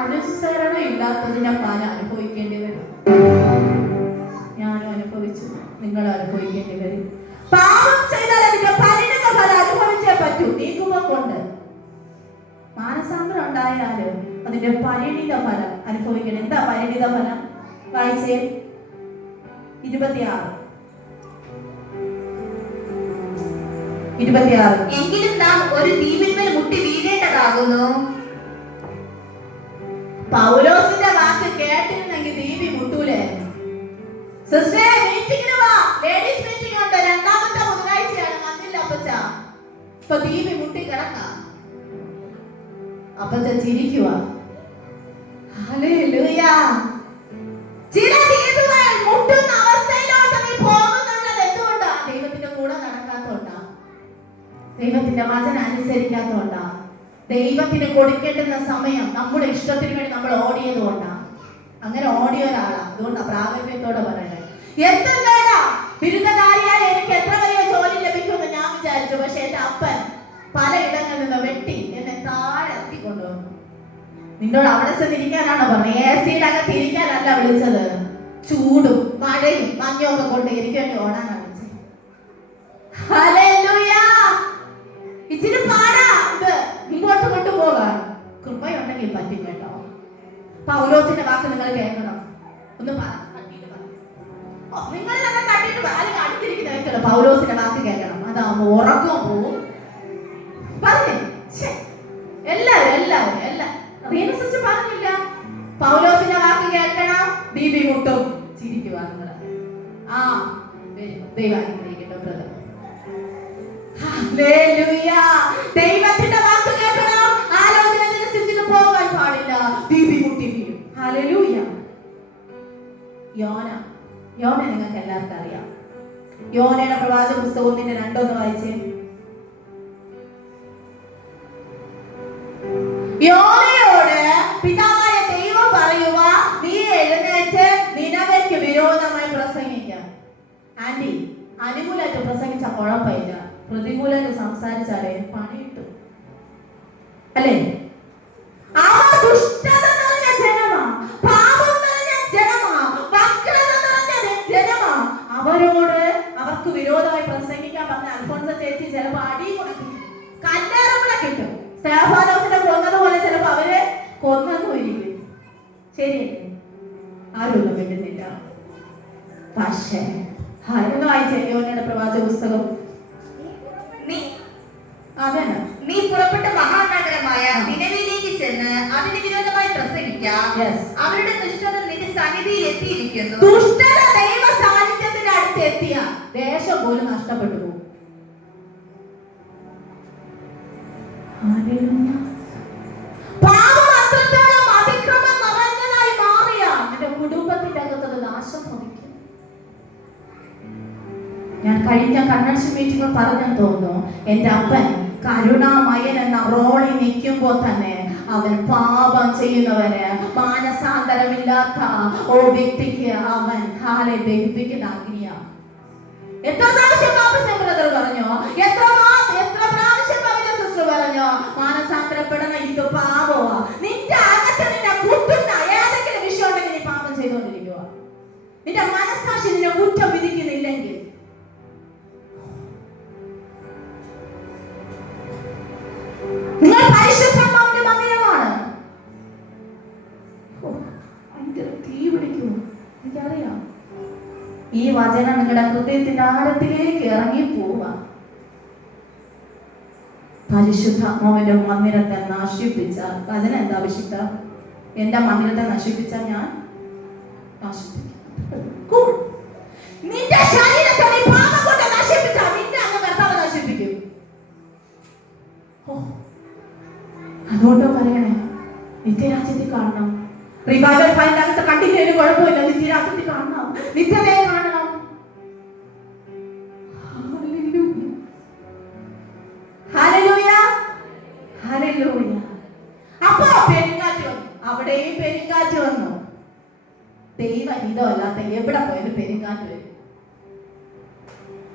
അനുസരണ ഇല്ലാത്തതിനെ പല അനുഭവിക്കേണ്ടി വരും. ഞാനും അനുഭവിച്ചു, നിങ്ങൾ അനുഭവിക്കേണ്ടി വരും. പാപം ചെയ്താൽ അതിന്റെ പരിണിത ഫലം അനുഭവിച്ചേ പറ്റൂ. നീക്കുമ്പോൾ കൊണ്ട് മാനസാന്തരം ഉണ്ടായാലും അതിന്റെ പരിണിത ഫലം അനുഭവിക്കണം. എന്താ പരിണിത ഫലം? വായിച്ചേ 26. എങ്കിലും നാം ഒരു ദ്വീപിന്മേൽ മുട്ടി വീഴേണ്ടതാകുന്നു. പൗലോസിന്റെ വാക്ക് കേട്ടിരുന്നെങ്കിൽ ദ്വീപി മുട്ടൂലേ? സിസ്റ്ററെ മീറ്റിംഗിന് വാ, ലേഡീസ് മീറ്റിംഗ് ഉണ്ട്, 2ാമത്തെ ബുധനാഴ്ചയാണ്, വന്നില്ല അപ്പച്ച. ഇപ്പൊ ദ്വീപി മുട്ടി കിടക്കാം. അപ്പച്ച ചിരിക്കുക. ഹല്ലേലൂയ. ചില ദ്വീപുകൾ മുട്ടുന്ന അവസ്ഥയിലോട്ട് നീ പോകുന്നുള്ളത് എന്തുകൊണ്ടാ? ദൈവത്തിന്റെ കൂടെ നടക്കാത്തോണ്ടാ, ദൈവത്തിന്റെ വചനം അനുസരിക്കാത്തോണ്ടാ, ദൈവത്തിന് കൊടുക്കേണ്ടുന്ന സമയം നമ്മുടെ ഇഷ്ടത്തിന് വേണ്ടി നമ്മൾ ഓടിയത് കൊണ്ടാണ്. അങ്ങനെ ഓടിയ ഒരാളാ. അതുകൊണ്ടാ പ്രാഗൽഭ്യത്തോടെ പറയണേ. എന്തെന്നാ ബിരുദധാരിയായി എനിക്ക് എത്ര വലിയ ജോലി ലഭിക്കുമെന്ന് ഞാൻ വിചാരിച്ചു. പക്ഷെ എന്റെ അപ്പൻ പലയിടങ്ങളിൽ നിന്ന് വെട്ടി എന്നെ താഴെ ഇറക്കി കൊണ്ടുവന്നു. നിന്നോട് അവിടെ ചെന്നിരിക്കാനാണോ പറഞ്ഞത്? AC-യുടെ അകത്ത് ഇരിക്കാനല്ല വിളിച്ചത്. ചൂടും മഴയും മഞ്ഞും ഒക്കെ കൊണ്ട് എനിക്ക് വേണ്ടി ഓടാനാണ് വിളിച്ചത്. ഹല്ലേലൂയ. ഇച്ചിരി പാടാ ഇത് മുമ്പോട്ട് കൊണ്ടുപോകാൻ. കൃപയുണ്ടെങ്കിൽ പറ്റും കേട്ടോ. പൗലോസിന്റെ വാക്ക് നിങ്ങൾ കേൾക്കണം. ഒന്ന് നിങ്ങൾ തന്നെ തട്ടിയിട്ട് അല്ലെങ്കിൽ അടുത്തിരിക്കുന്ന വ്യക്തിയുടെ പൗലോസിന്റെ വാക്ക് കേൾക്കണം. അതാവുമ്പോ ഉറക്കം പോവും. പറഞ്ഞേ എല്ലാവരും റീന സിസ്റ്റർ പറഞ്ഞില്ല, പൗലോസിന്റെ വാക്ക് കേൾക്കണം, ബീബി മുട്ടും, ചിരിക്കുക നിങ്ങൾ. ആ ദൈവം അനുഗ്രഹിക്കട്ടെ ബ്രദർ. ഹല്ലേലൂയ. ദൈവത്തിന്റെ വാക്ക് കേൾക്കണം, ആലോചന അനുസരിച്ച് പോകാൻ പാടില്ല, ബീബി മുട്ടി വീഴും. ഹല്ലേലൂയ. യോന നിങ്ങൾക്ക് എല്ലാവർക്കും അറിയാം. യോനയുടെ പ്രവാചക പുസ്തകം 1:2 വായിച്ചേ. യോനയോട് ദുഷ്ടത നിറഞ്ഞ ജനമാ, പാപം നിറഞ്ഞ ജനമാ, വക്രത നിറഞ്ഞ ജനമാ. അവർക്ക് വിരോധമായി പ്രസംഗിക്കാൻ പറഞ്ഞ അൽഫോൻസ ചേച്ചി ചിലപ്പോ അടി കൊടുക്കും, കല്ലേറും കൂടെ കിട്ടും. സ്തെഫാനോസിനെ കൊന്നതുപോലെ ചിലപ്പോ അവരെ കൊന്നതുമായിരിക്കും. ശരിയല്ലേ? ആരും പറ്റുന്നില്ല. പക്ഷേ ഒന്ന് വായിച്ചേ യോനയുടെ പ്രവാചക പുസ്തകം. നീ പുറപ്പെട്ട മഹാനഗരമായ നിനവയിലേക്ക് ചെന്ന് അതിന് വിരോധമായി പ്രസംഗിക്കാം. അവരുടെ ദുഷ്ടത നിന്റെ സന്നിധിയിൽ എത്തിയിരിക്കുന്നു. ദുഷ്ടത ദൈവ സാന്നിധ്യത്തിന്റെ അടുത്ത് എത്തിയ ദേശം പോലും നഷ്ടപ്പെട്ടു പോകും. പാപം അത്രത്തോളം അതിക്രമം നിറഞ്ഞതായി മാറിയ എന്റെ കുടുംബത്തിന്റെ അകത്തത് നാശം ഭവിക്കും. ഞാൻ കഴിഞ്ഞ കൺവെൻഷൻ മീറ്റിംഗിൽ പറഞ്ഞെന്ന് തോന്നുന്നു, എന്റെ അപ്പൻ കരുണാമയൻ എന്ന റോളിൽ നിൽക്കുമ്പോൾ തന്നെ അവൻ പാപം ചെയ്യുന്നവന്, മാനസാന്തരമില്ലാത്ത വ്യക്തിക്ക് അവൻ ഹാലെ ദഹിപ്പിക്കുന്ന അഗ്നിയാണ്. എത്ര പ്രാവശ്യം ബ്രദർ പറഞ്ഞോ, എത്ര പ്രാവശ്യം സിസ്റ്റർ പറഞ്ഞോ, മാനസാന്തരപ്പെടണം, ഇത് പാപമാ. നിന്റെ അകത്ത് നിന്നെ കുത്തുന്ന ഏതെങ്കിലും വിഷയം ഉണ്ടെങ്കിൽ നീ പാപം ചെയ്തുകൊണ്ടിരിക്കുക. നിന്റെ മനസ്സാക്ഷി നിന്നെ കുറ്റം വിധിക്കുന്നില്ലെങ്കിൽ നിങ്ങൾ പരിശുദ്ധാത്മാവിന്റെ മന്ദിരമാണ്. തീ പിടിക്കും, എനിക്കറിയാം. ഈ വചനം നിങ്ങളുടെ ഹൃദയത്തിന്റെ ആഴത്തിലേക്ക് ഇറങ്ങി പോവുക. പരിശുദ്ധാത്മാവിന്റെ മന്ദിരത്തെ നശിപ്പിച്ചാൽ, വചനം എന്താ വിശുദ്ധ? എന്റെ മന്ദിരത്തെ നശിപ്പിച്ചാൽ ഞാൻ നശിപ്പിക്കും. നിന്റെ ശരീരത്തെ നീ പാപം കൊണ്ട് നശിപ്പിച്ചാൽ നിന്നെ അങ്ങ് കർത്താവ് നശിപ്പിക്കും. അതുകൊണ്ട് പറയണേ, നിത്യരാജ്യത്തിൽ കാണണം. റിവൈവൽ ഫൈനകത്ത് കണ്ടില്ലേലും കുഴപ്പമില്ല, നിത്യരാജ്യത്തിൽ കാണണം, നിത്യതയെ കാണണം. അപ്പോ പെരുങ്കാറ്റ് വന്നു, അവിടെയും പെരുങ്കാറ്റ് വന്നു. ദൈവഹിതമല്ലാത്ത എവിടെ പോയാലും പെരുങ്കാറ്റ് വരും.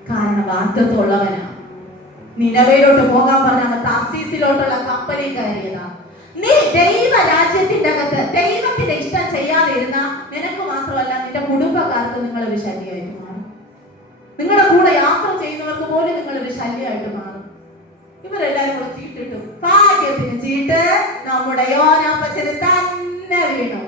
കാരണം വാഗ്ദത്തമുള്ളവനാ. നിനവയിലോട്ട് പോകാൻ പറഞ്ഞ താർസീസിലോട്ടുള്ള കപ്പലിൽ കയറിയതാ. നീ ദൈവ രാജ്യത്തിന്റെ അകത്ത് ദൈവത്തിന്റെ ഇഷ്ടം ചെയ്യാതെ ഇരുന്ന നിനക്ക് മാത്രമല്ല നിന്റെ കുടുംബക്കാർക്ക് നിങ്ങളൊരു ശല്യമായിട്ട് മാറും. നിങ്ങളുടെ കൂടെ യാത്ര ചെയ്യുന്നവർക്ക് പോലും നിങ്ങളൊരു ശല്യമായിട്ട് മാറും. ഇവരെല്ലാരും കൂടെ ചീട്ടിട്ടു. ഭാഗ്യത്തിന് ചീട്ട് നമ്മുടെ യോനാപ്പച്ചന് തന്നെ വീണു.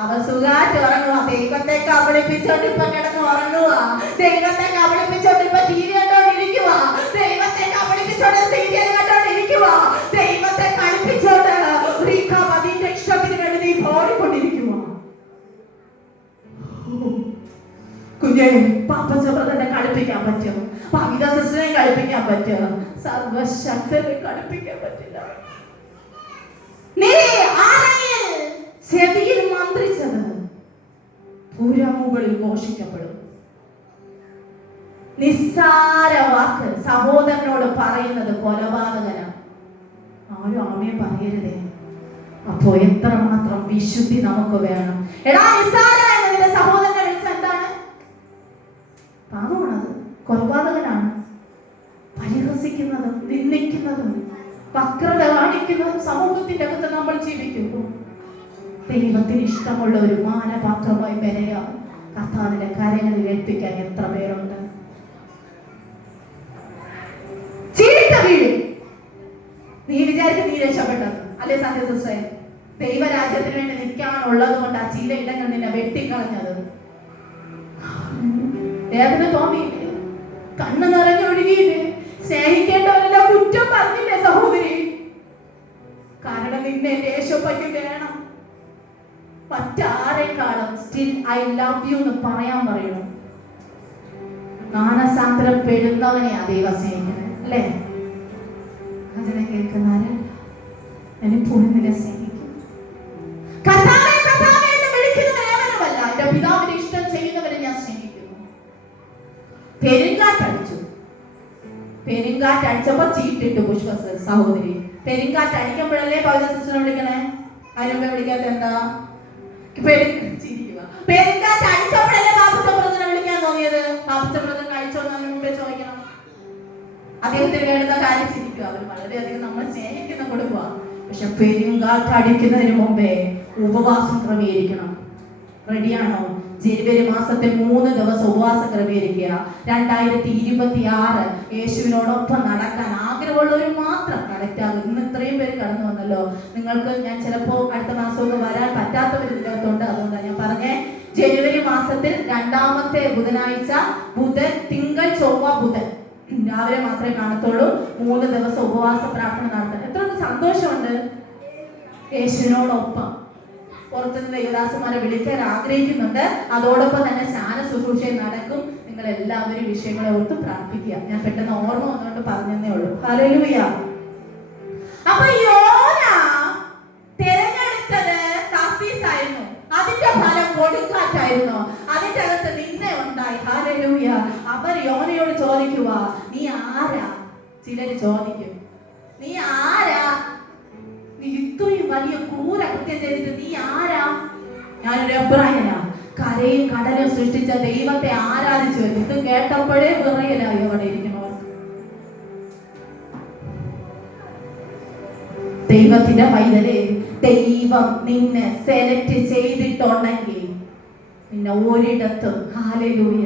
അവ സുഖാറ്റ് ഉറങ്ങുക. ദൈവത്തെ കബളിപ്പിച്ചോണ്ട് ഇപ്പൊ കിടന്ന് ഉറങ്ങുക. ദൈവത്തെ കബളിപ്പിച്ചോണ്ട് ഇപ്പൊ ടി വി കണ്ടോണ്ടിരിക്കുക. ദൈവത്തെ കബളിപ്പിച്ചോണ്ട് സീരിയൽ കണ്ടോണ്ടിരിക്കുക. ദൈവത്തെ കളിപ്പിച്ചോണ്ട് അതിന്റെ ഇഷ്ടത്തിന് വേണ്ടി നീ ഓടിക്കൊണ്ടിരിക്കുക. കുഞ്ഞെ, പാപ്പച്ചബ്രതനെ കളിപ്പിക്കാൻ പറ്റും, പവിത സിസ്റ്ററിനെ കളിപ്പിക്കാൻ പറ്റും, സർവശക്തനെ കളിപ്പിക്കാൻ പറ്റില്ല. നീ ആരെങ്കിൽ ചെവിയിൽ മന്ത്രിച്ചത് പുരമുകളിൽ ഘോഷിക്കപ്പെടും. നിസ്സാര വാക്ക് സഹോദരനോട് പറയുന്നത് കൊലപാതകനാണ്. ആരും ആമയെ പറയരുതേ. അപ്പോ എത്രമാത്രം വിശുദ്ധി നമുക്ക് വേണം. എടാ നിസ്സാര എന്ന് നിന്റെ സഹോദരനെ വിളിച്ച എന്താണ്? പാപമാണത്, കൊലപാതകനാണ്. പരിഹസിക്കുന്നതും നിന്ദിക്കുന്നതും വക്രത കാണിക്കുന്നതും സമൂഹത്തിന്റെ അകത്ത് നമ്മൾ ജീവിക്കുന്നു. ദൈവത്തിന് ഇഷ്ടമുള്ള ഒരു മാനപാത്രമായി വരിക. കർത്താവിന്റെ കരങ്ങളിൽ ഏൽപ്പിക്കാൻ എത്ര പേരുണ്ട്? ചീത്ത വീഴും. നീ വിചാരിക്കും നീ രക്ഷപ്പെട്ടത് അല്ലേ സത്യ സിസ്റ്ററെ? ദൈവരാജ്യത്തിന് വേണ്ടി നിൽക്കാനുള്ളത് കൊണ്ട് ആ ചില ഇടങ്ങൾ നിന്നെ വെട്ടിക്കളഞ്ഞത്. വേദന തോന്നിയില്ലേ? കണ്ണ് നിറഞ്ഞൊഴുകിയില്ലേ? സ്നേഹിക്കേണ്ടവരെല്ലാം കുറ്റം പറഞ്ഞില്ലേ സഹോദരി? കാരണം നിന്നെ യേശുപ്പയ്ക്ക് വേണം. മറ്റാരെക്കാളും സ്റ്റിൽ ഐ ലവ് യു എന്ന് പറയാൻ പറയണം. മാനസാന്തരപ്പെടുന്നവനെയാ ദൈവം സ്നേഹിക്കുന്നത് അല്ലേ? അതിനെ കേൾക്കുന്നവരെ എപ്പോഴും നിന്നെ സ്നേഹിക്കും. കർത്താവേ കർത്താവേ എന്ന് വിളിക്കുന്നവൻ ഏവനുമല്ല, എന്റെ പിതാവിന്റെ ഇഷ്ടം ചെയ്യുന്നവരെ ഞാൻ സ്നേഹിക്കുന്നു. പെരുങ്കാറ്റടിച്ചു. പെരുങ്കാറ്റടിച്ചപ്പോ ചീട്ടിട്ടു പുഷ്പ സഹോദരി. പെരുങ്കാറ്റ് അടിക്കുമ്പോഴല്ലേ പൗര സിസ്റ്ററിനെ വിളിക്കണേ? അതിനുമ്പേ വിളിക്കാത്ത എന്താ? പെരുങ്കാറ്റ് അടിച്ചപ്പോഴല്ലേ പാപ്പച്ചബ്രതനെ വിളിക്കാൻ തോന്നിയത്? പാപ്പച്ചബ്രതൻ കഴിച്ചോന്ന് മുമ്പേ ചോദിക്കണം. അദ്ദേഹത്തിന് വേണ്ടുന്ന കാര്യം ചിരിക്കുക. അവർ വളരെയധികം നമ്മൾ സ്നേഹിക്കുന്ന കുടുംബമാണ്. പക്ഷെ പെരുങ്കാറ്റടിക്കുന്നതിന് മുമ്പേ ഉപവാസം ക്രമീകരിക്കണം. റെഡിയാണോ? ജനുവരി മാസത്തിൽ 3 ദിവസം ഉപവാസം ക്രമീകരിക്കുക. 2026 യേശുവിനോടൊപ്പം നടക്കാൻ ആഗ്രഹമുള്ളവർ മാത്രം കണക്ട് ആകും. ഇന്ന് ഇത്രയും പേര് കടന്നു വന്നല്ലോ. നിങ്ങൾക്ക് ഞാൻ ചിലപ്പോൾ അടുത്ത മാസമൊക്കെ വരാൻ പറ്റാത്തവർ ഇതിനകത്തുണ്ട്. അതുകൊണ്ടാണ് ഞാൻ പറഞ്ഞേ, ജനുവരി മാസത്തിൽ 2ാമത്തെ ബുധനാഴ്ച, ബുധൻ, തിങ്കൾ, ചൊവ്വ, ബുധൻ രാവിലെ മാത്രമേ കാണത്തുള്ളൂ. 3 ദിവസം ഉപവാസ പ്രാർത്ഥന നടത്താൻ എത്ര സന്തോഷമുണ്ട്. യേശുവിനോടൊപ്പം പുറത്തുനിന്ന് ദൈവദാസന്മാരെ വിളിക്കാൻ ആഗ്രഹിക്കുന്നുണ്ട്. അതോടൊപ്പം തന്നെ സ്നാന ശുശ്രൂഷയും നടക്കും. നിങ്ങൾ എല്ലാവരും വിഷയങ്ങളെ ഓർത്ത് പ്രാർത്ഥിക്കുക. ഞാൻ പെട്ടെന്ന് ഓർമ്മ വന്നുകൊണ്ട് പറഞ്ഞതേ ഉള്ളൂ. ഹല്ലേലൂയ. അപ്പൊ യോന തിരഞ്ഞെടുത്തത് തർശീസ് ആയിരുന്നു. അതിന്റെ ഫലം കൊടുങ്കാറ്റായിരുന്നു. അതിന്റെ അകത്ത് നിന്ന ഉണ്ടായി. ഹല്ലേലൂയ. അവർ യോനയോട് ചോദിക്കുക, നീ ആരാ? ചിലര് ചോദിക്കും, നീ ആരാ? നീ ഇത്രയും വലിയ ക്രൂര കൃത്യം ചെയ്തിട്ട് നീ ആരാ? ഞാനൊരു എബ്രായനാ. കരയും കടലും സൃഷ്ടിച്ച ദൈവത്തെ ആരാധിച്ചു വരും. ഇത് കേട്ടപ്പോഴേ വിറയലായി അവിടെ ഇരിക്കുന്നവർ. ദൈവത്തിന്റെ പൈതലേ, ദൈവം നിന്നെ സെലക്ട് ചെയ്തിട്ടുണ്ടെങ്കിൽ നിന്നെ ഒരിടത്തും, ഹല്ലേലൂയ,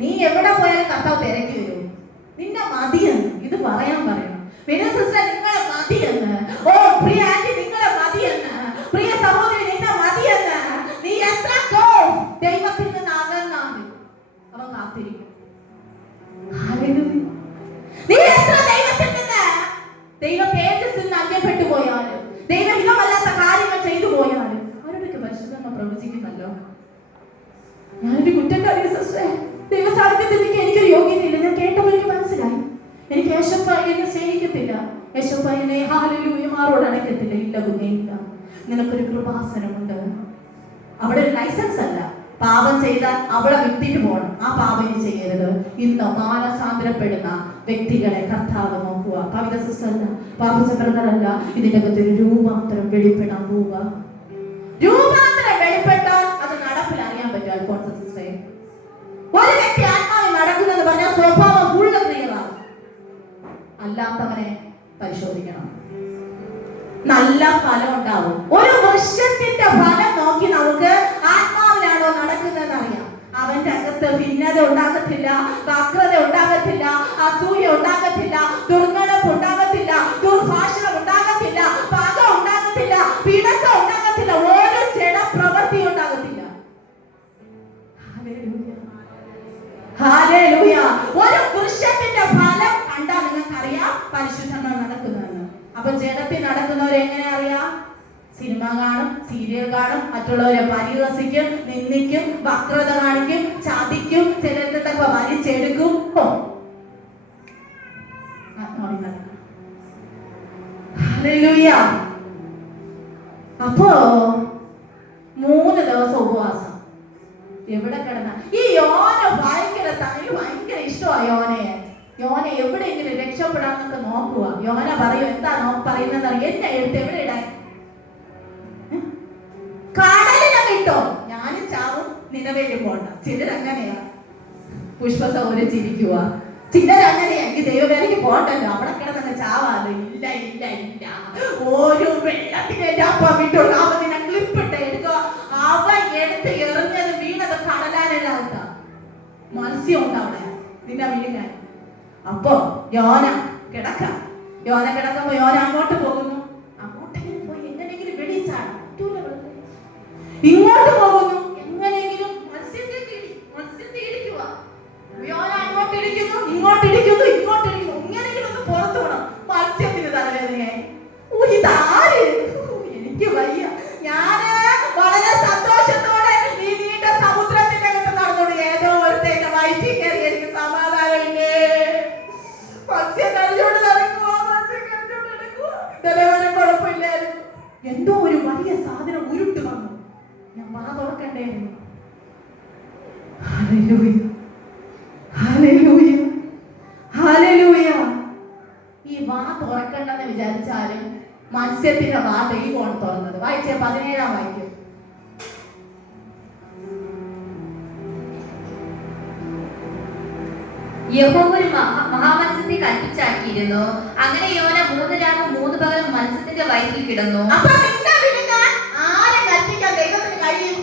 നീ എവിടെ പോയാലും കർത്താവ് തിരക്കി വരും. നിന്നെ മതിയെന്ന് ഇത് പറയാൻ പറയണം. പിന്നെ സിസ്റ്റർ നിങ്ങളെ മതിയെന്ന്, ഓ പ്രിയ ആന്റി നിങ്ങളെ മതിയെന്ന്, പ്രിയ സഹോദരി നിന്നെ മതിയെന്ന്, നീ എത്ര ദൈവത്തിൽ നിന്ന് അകന്നാലും അവൻ കാത്തിരിക്കും. നീ എത്ര ദൈവത്തിൽ നിന്ന്, ദൈവ തേജസ്സിൽ നിന്ന് അന്യപ്പെട്ടു പോയാലും, ദൈവഹിതമല്ലാത്ത കാര്യങ്ങൾ ചെയ്തു പോയാലും അവരോടൊക്കെ പരിശുദ്ധമ്മ പ്രവചിക്കുന്നല്ലോ. ഞാനൊരു കുറ്റക്കാരി സിസ്റ്ററെ. ദൈവ സാന്നിധ്യത്തിൽ എനിക്കൊരു യോഗ്യതയില്ല. ഞാൻ കേട്ടപ്പോൾ എനിക്ക് മനസ്സിലായി, എനിക്ക് യേശുപ്പായനെ സ്നേഹിക്കത്തില്ല, യേശുപ്പായനെ ഹല്ലേലൂയ മാറോട് അടയ്ക്കത്തില്ല. ഇല്ല കുഞ്ഞില്ല, നിനക്കൊരു കൃപാസനമുണ്ട്. അവിടെ ഒരു ലൈസൻസ് അല്ല. പാപം ചെയ്താൽ അവളെ വിട്ടിട്ട് പോകണം. ആ പാപം ഇനി ചെയ്യരുത്. ഇന്ന് മാനസാന്തരപ്പെടുന്ന വ്യക്തികളെ കർത്താവ് നോക്കുക. പവിത്ര സിസ്റ്റർ അല്ല, പാപിച്ച ബ്രദർ അല്ല, ഇതിന്റെ അകത്ത് ഒരു രൂപാന്തരം വെളിപ്പെടാൻ പോവുക. രൂപാന്തരം വെളിപ്പെട്ടാൽ അത് നടപ്പിൽ അറിയാൻ പറ്റും. അൽഫോൺസ സിസ്റ്ററെ, ഒരു വ്യക്തി ആത്മാവിൽ നടക്കുന്നത് പറഞ്ഞാൽ സ്വഭാവം ഫുള്ള് ക്ലിയറാണ്. അല്ലാത്തവനെ പരിശോധിക്കണം. നല്ല ഫലം ഉണ്ടാവും. ഒരു വൃക്ഷത്തിന്റെ ഫലം നോക്കി നമുക്ക് ആത്മാവിലാണോ നടക്കുന്നതെന്ന് അറിയാം. അവന്റെ അകത്ത് ഭിന്നത ഉണ്ടാകത്തില്ല, വക്രത ഉണ്ടാകത്തില്ല, അസൂയ ഉണ്ടാകത്തില്ല, ദുർനടപ്പ് ഉണ്ടാകത്തില്ല, ദുർഭാഷണം ഉണ്ടാകത്തില്ല, പക ഉണ്ടാകത്തില്ല, പിണക്കം ഉണ്ടാകത്തില്ല, ഓരോ ചെട പ്രവൃത്തി ഉണ്ടാകത്തില്ല. ഹല്ലേലൂയ. ഒരു വൃക്ഷത്തിന്റെ ഫലം കണ്ടാൽ നിങ്ങൾക്കറിയാം പരിശുദ്ധമായി നടക്കുന്നതെന്ന്. അപ്പൊ ജഡത്തിൽ നടക്കുന്നവരെ എങ്ങനെ അറിയാം? സിനിമ കാണും, സീരിയൽ കാണും, മറ്റുള്ളവരെ പരിഹസിക്കും, നിന്ദിക്കും, വക്രത കാണിക്കും, ചതിക്കും, ചിലർക്കൊക്കെ വലിച്ചെടുക്കും. ഹല്ലേലൂയ. അപ്പോ 3 ദിവസം ഉപവാസം. എവിടെ കിടന്ന ഈ യോന ഭയങ്കര ഇഷ്ടമാണ് യോനയെ. യോന എവിടെയെങ്കിലും രക്ഷപ്പെടാന്നൊക്കെ നോക്കുക. യോന പറയും, എന്താ പറയുന്നത് അറിയാം, എന്നെ എടുത്ത് എവിടെ ഇടാൻ? കടലിനെ കിട്ടോ, ഞാനും ചാവും, നിലവേലും പോണ്ട. ചിലരങ്ങനെയാ. പുഷ്പസൗരം ചിരിക്കുക. ചിലരങ്ങനെയാ, ഈ ദൈവവേലയ്ക്ക് പോണ്ടല്ലോ, അവിടെ കിടന്നങ്ങ് ചാവാലോ. ഇല്ല ഇല്ല ഇല്ല, ഒരു വെള്ളത്തിനെ വിട്ടുള്ളൂ. അവൻ നിന്നെ ക്ലിപ്പിട്ട് എടുക്കുക. അവൻ എടുത്ത് എറിഞ്ഞത് വീണത് കടലാനകത്ത മത്സ്യം ഉണ്ട് അവിടെ നിന്നെ വീഴാൻ. അപ്പൊ യോന കിടക്കുമ്പോ യോന അങ്ങോട്ട് പോകുന്നു. അങ്ങോട്ടെങ്കിലും പോയി എങ്ങനെയെങ്കിലും വെളിച്ചാണ്. ഇങ്ങോട്ട് പോകുന്നു, എങ്ങനെയെങ്കിലും മത്സ്യത്തെ ഇടിക്കുക. യോന അങ്ങോട്ട് ഇടിക്കുന്നു, ഇങ്ങോട്ട് ഇടിക്കുന്നു, ഇങ്ങോട്ട് ഇടിക്കുന്നു. എങ്ങനെയെങ്കിലും ഒന്ന് പുറത്തു പോകണം. മത്സ്യത്തിന് തലവേദനയായി. ഇതാര്? എനിക്ക് വയ്യ. ഞാന് വളരെ സന്തോഷത്തോടെ ഈ നീണ്ട സമുദ്രത്തിന്റെ അകത്ത് നടന്നോളൂ. ഏതോ ഒരുത്തേക്ക് വയറ്റിൽ കയറി എനിക്ക് സമാധാനമില്ലേ. മത്സ്യം കരഞ്ഞോണ്ട് നടക്കുക, തലവേദന കുഴപ്പമില്ലായിരുന്നു. എന്തോ ഒരു വലിയ സാധനം ഉരുട്ട് വന്നു. ഞാൻ വാ തുറക്കണ്ടായിരുന്നു. Hallelujah, hallelujah, hallelujah. ഈ വാ തുറക്കണ്ടെന്ന് വിചാരിച്ചാലും മത്സ്യത്തിന്റെ വാ ദൈവമാണ് തുറന്നത്. വായിച്ചേ, 17 വാക്യം. യഹോവ ഒരു മഹാമത്സ്യത്തെ കൽപ്പിച്ചാക്കിയിരുന്നു. അങ്ങനെ യോന 3 രാവും 3 പകലും മത്സ്യത്തിന്റെ വയറ്റിൽ കിടന്നു. അപ്പൊ നിന്നെ വിഴുങ്ങാൻ ആരെ കൽപ്പിക്കാൻ ദൈവത്തിന് കഴിയും?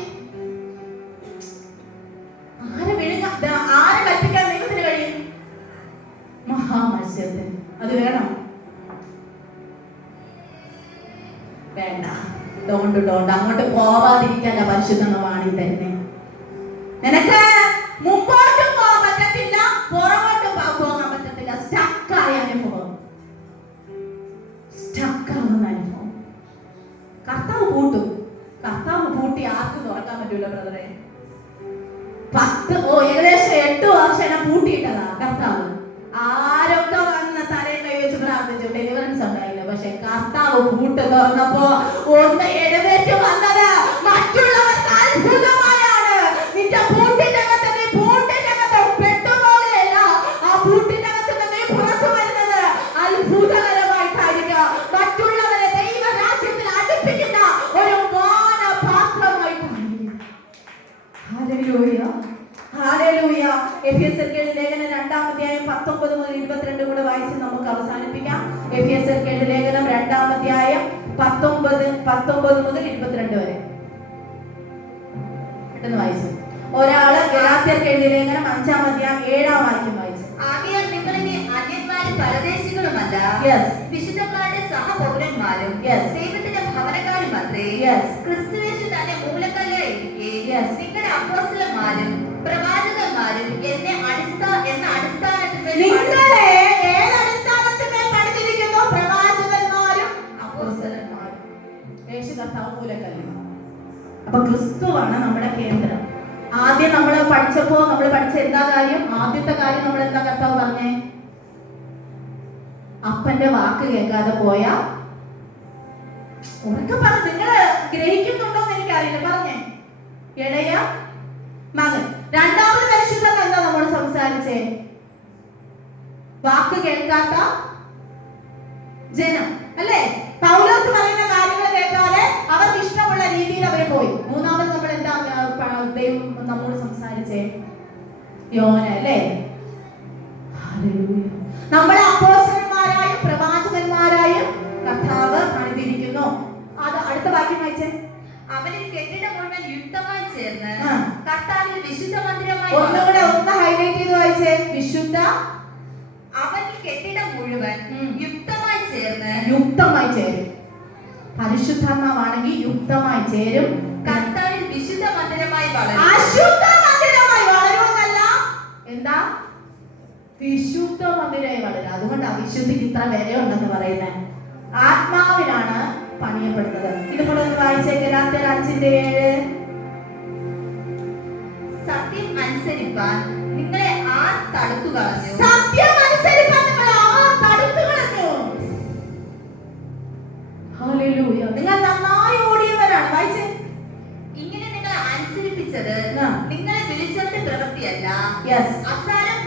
ആരെ കൽപ്പിക്കാൻ ദൈവത്തിന് കഴിയും? മഹാമത്സ്യത്തിന്. അത് വേണം? വേണ്ട. ഡോണ്ട് അങ്ങോട്ട് പോവാതിരിക്കാനാ പരിശുദ്ധ വാണി തന്നെ. നിനക്ക് മുമ്പോട്ടും പോകാൻ പറ്റത്തില്ല, പുറകോട്ടും പോകാൻ പറ്റത്തില്ല. സ്റ്റക്കായ അനുഭവം, സ്റ്റക്കാവുന്ന അനുഭവം. കർത്താവ് പൂട്ടും. കർത്താവ് പൂട്ടി ആർക്കും തുറക്കാൻ പറ്റൂല ബ്രദറെ. ഏകദേശം 8 വർഷം എന്നെ പൂട്ടിയിട്ടതാ കർത്താവ്. ആരൊക്കെ വന്ന് തലയിൽ കൈവച്ച് പ്രാർത്ഥിച്ചു, ഡെലിവറൻസ് ഉണ്ടായില്ല. പക്ഷെ കർത്താവ് പൂട്ട് തുറന്നപ്പോ ഒന്ന് എഴുന്നേറ്റ് വന്നത് മറ്റുള്ളവർക്ക് അത്ഭുതമായാണ്. നിന്റെ പൂട്ടിനകത്ത് നീ പൂട്ടിനകത്ത് പെട്ടുപോകുകയല്ല, ആ പൂട്ടിനകത്ത് നീ പുറത്തു വരുന്നത് അത്ഭുതകരമായിട്ടായിരിക്കും. മറ്റുള്ളവരെ ദൈവരാജ്യത്തിൽ അടുപ്പിക്കുന്ന ഒരു മാനപാത്രമായിട്ടായിരിക്കും. Hallelujah, hallelujah. എഫെസ്യർക്കെഴുതിയ ലേഖനം 2-ാം അധ്യായം 19 മുതൽ 22 കൂടെ വായിച്ച് നമുക്ക് അവസാനിപ്പിക്കാം. എഫെസ്യർക്കെഴുതിയ ലേഖനം 2-ാം അധ്യായം 19 മുതൽ 22 വരെ പെട്ടെന്ന് വായിച്ചു. ഒരാള് ഗലാത്യർക്ക് എഴുതിയ ലേഖനം 5-ാം അധ്യായം 7-ാം വാക്യം വായിച്ചു. ആകയാൽ നിങ്ങൾ ഇനി അന്യന്മാരും പരദേശികളുമല്ല, വിശുദ്ധന്മാരുടെ സഹപൗരന്മാരും ദൈവത്തിന്റെ ഭവനക്കാരും അത്രേ. ക്രിസ്തുയേശു തന്നെ മൂലക്കല്ലായിരിക്കെ നിങ്ങളുടെ അപ്പോസ്തലന്മാരും പ്രവാചകന്മാരും എന്ന അടിസ്ഥാനത്തിൽ പണിതിരിക്കുന്നു. പ്രവാചകന്മാരും അപ്പോസ്തലന്മാരും. യേശു കർത്താവ് മൂലക്കല്ല്. അപ്പൊ ക്രിസ്തുവാണ് നമ്മുടെ കേന്ദ്രം. ആദ്യം നമ്മൾ പഠിച്ച എന്താ കാര്യം? ആദ്യത്തെ കാര്യം നമ്മൾ എന്താ കർത്താവ് പറഞ്ഞേ? അപ്പന്റെ വാക്ക് കേൾക്കാതെ പോയ ഉറക്കെ പറഞ്ഞു. നിങ്ങൾ ഗ്രഹിക്കുന്നുണ്ടോന്ന് എനിക്കറിയില്ല. പറഞ്ഞേ, ഇളയ മകൻ. രണ്ടാമത് പരിശുദ്ധം എന്താ നമ്മൾ സംസാരിച്ചേ? വാക്ക് കേൾക്കാത്ത ജനം അല്ലേ? പൗലോസ് പറയുന്ന കാര്യങ്ങൾ കേൾക്കാതെ അവർക്ക് ഇഷ്ടമുള്ള രീതിയിൽ അവർ പോയി. മൂന്നാമത് നമ്മൾ എന്താ ദൈവം നമ്മോട് സംസാരിച്ചേ? യോന അല്ലേ? നമ്മളെ അപ്പോസ്തലന്മാരായും പ്രവാചകന്മാരായും കർത്താവ് പണിതിരിക്കുന്നു. അത് അടുത്ത വാക്യം വായിച്ചേ. അവനിൽ കെട്ടിടം മുഴുവൻ യുക്തമായി ചേർന്ന് കർത്താവിൽ വിശുദ്ധ മന്ദിരമായി. ഒന്നുകൂടെ ഒന്ന് ഹൈലൈറ്റ് ചെയ്ത് വായിച്ചേ. വിശുദ്ധ. അവനിൽ കെട്ടിടം മുഴുവൻ യുക്തമായി ചേരും. പരിശുദ്ധാത്മാവാണെങ്കിൽ യുക്തമായി ചേരും. കർത്താവിൽ വിശുദ്ധ മന്ദിരമായി വളരും. അശുദ്ധ മന്ദിരമായി വളരുമെന്നല്ല, എന്താ? വിശുദ്ധ മന്ദിരമായി വളരും. അതുകൊണ്ട് അവിശുദ്ധിക്ക് ഇത്ര വിലയുണ്ടെന്ന് പറയുന്നത്. ആത്മാവിനാണ് പണിയപ്പെടുന്നത്. ഇതുകൂടെ ഒന്ന് വായിച്ചേ. ഗലാത്യർ 5:7. സത്യം അനുസരിപ്പാൻ നിങ്ങളെ ആർ തടുത്തു കളഞ്ഞു? സത്യം അനുസരിപ്പാൻ നിങ്ങളെ ആർ തടുത്തു കളഞ്ഞു? ഹല്ലേലൂയ. നിങ്ങൾ നന്നായി ഓടിയവരാണ്. വായിച്ചേ. ഇങ്ങനെ നിങ്ങൾ അനുസരിപ്പിച്ചത് നിങ്ങളെ വിളിച്ചവന്റെ പ്രവൃത്തിയല്ല. അസാരം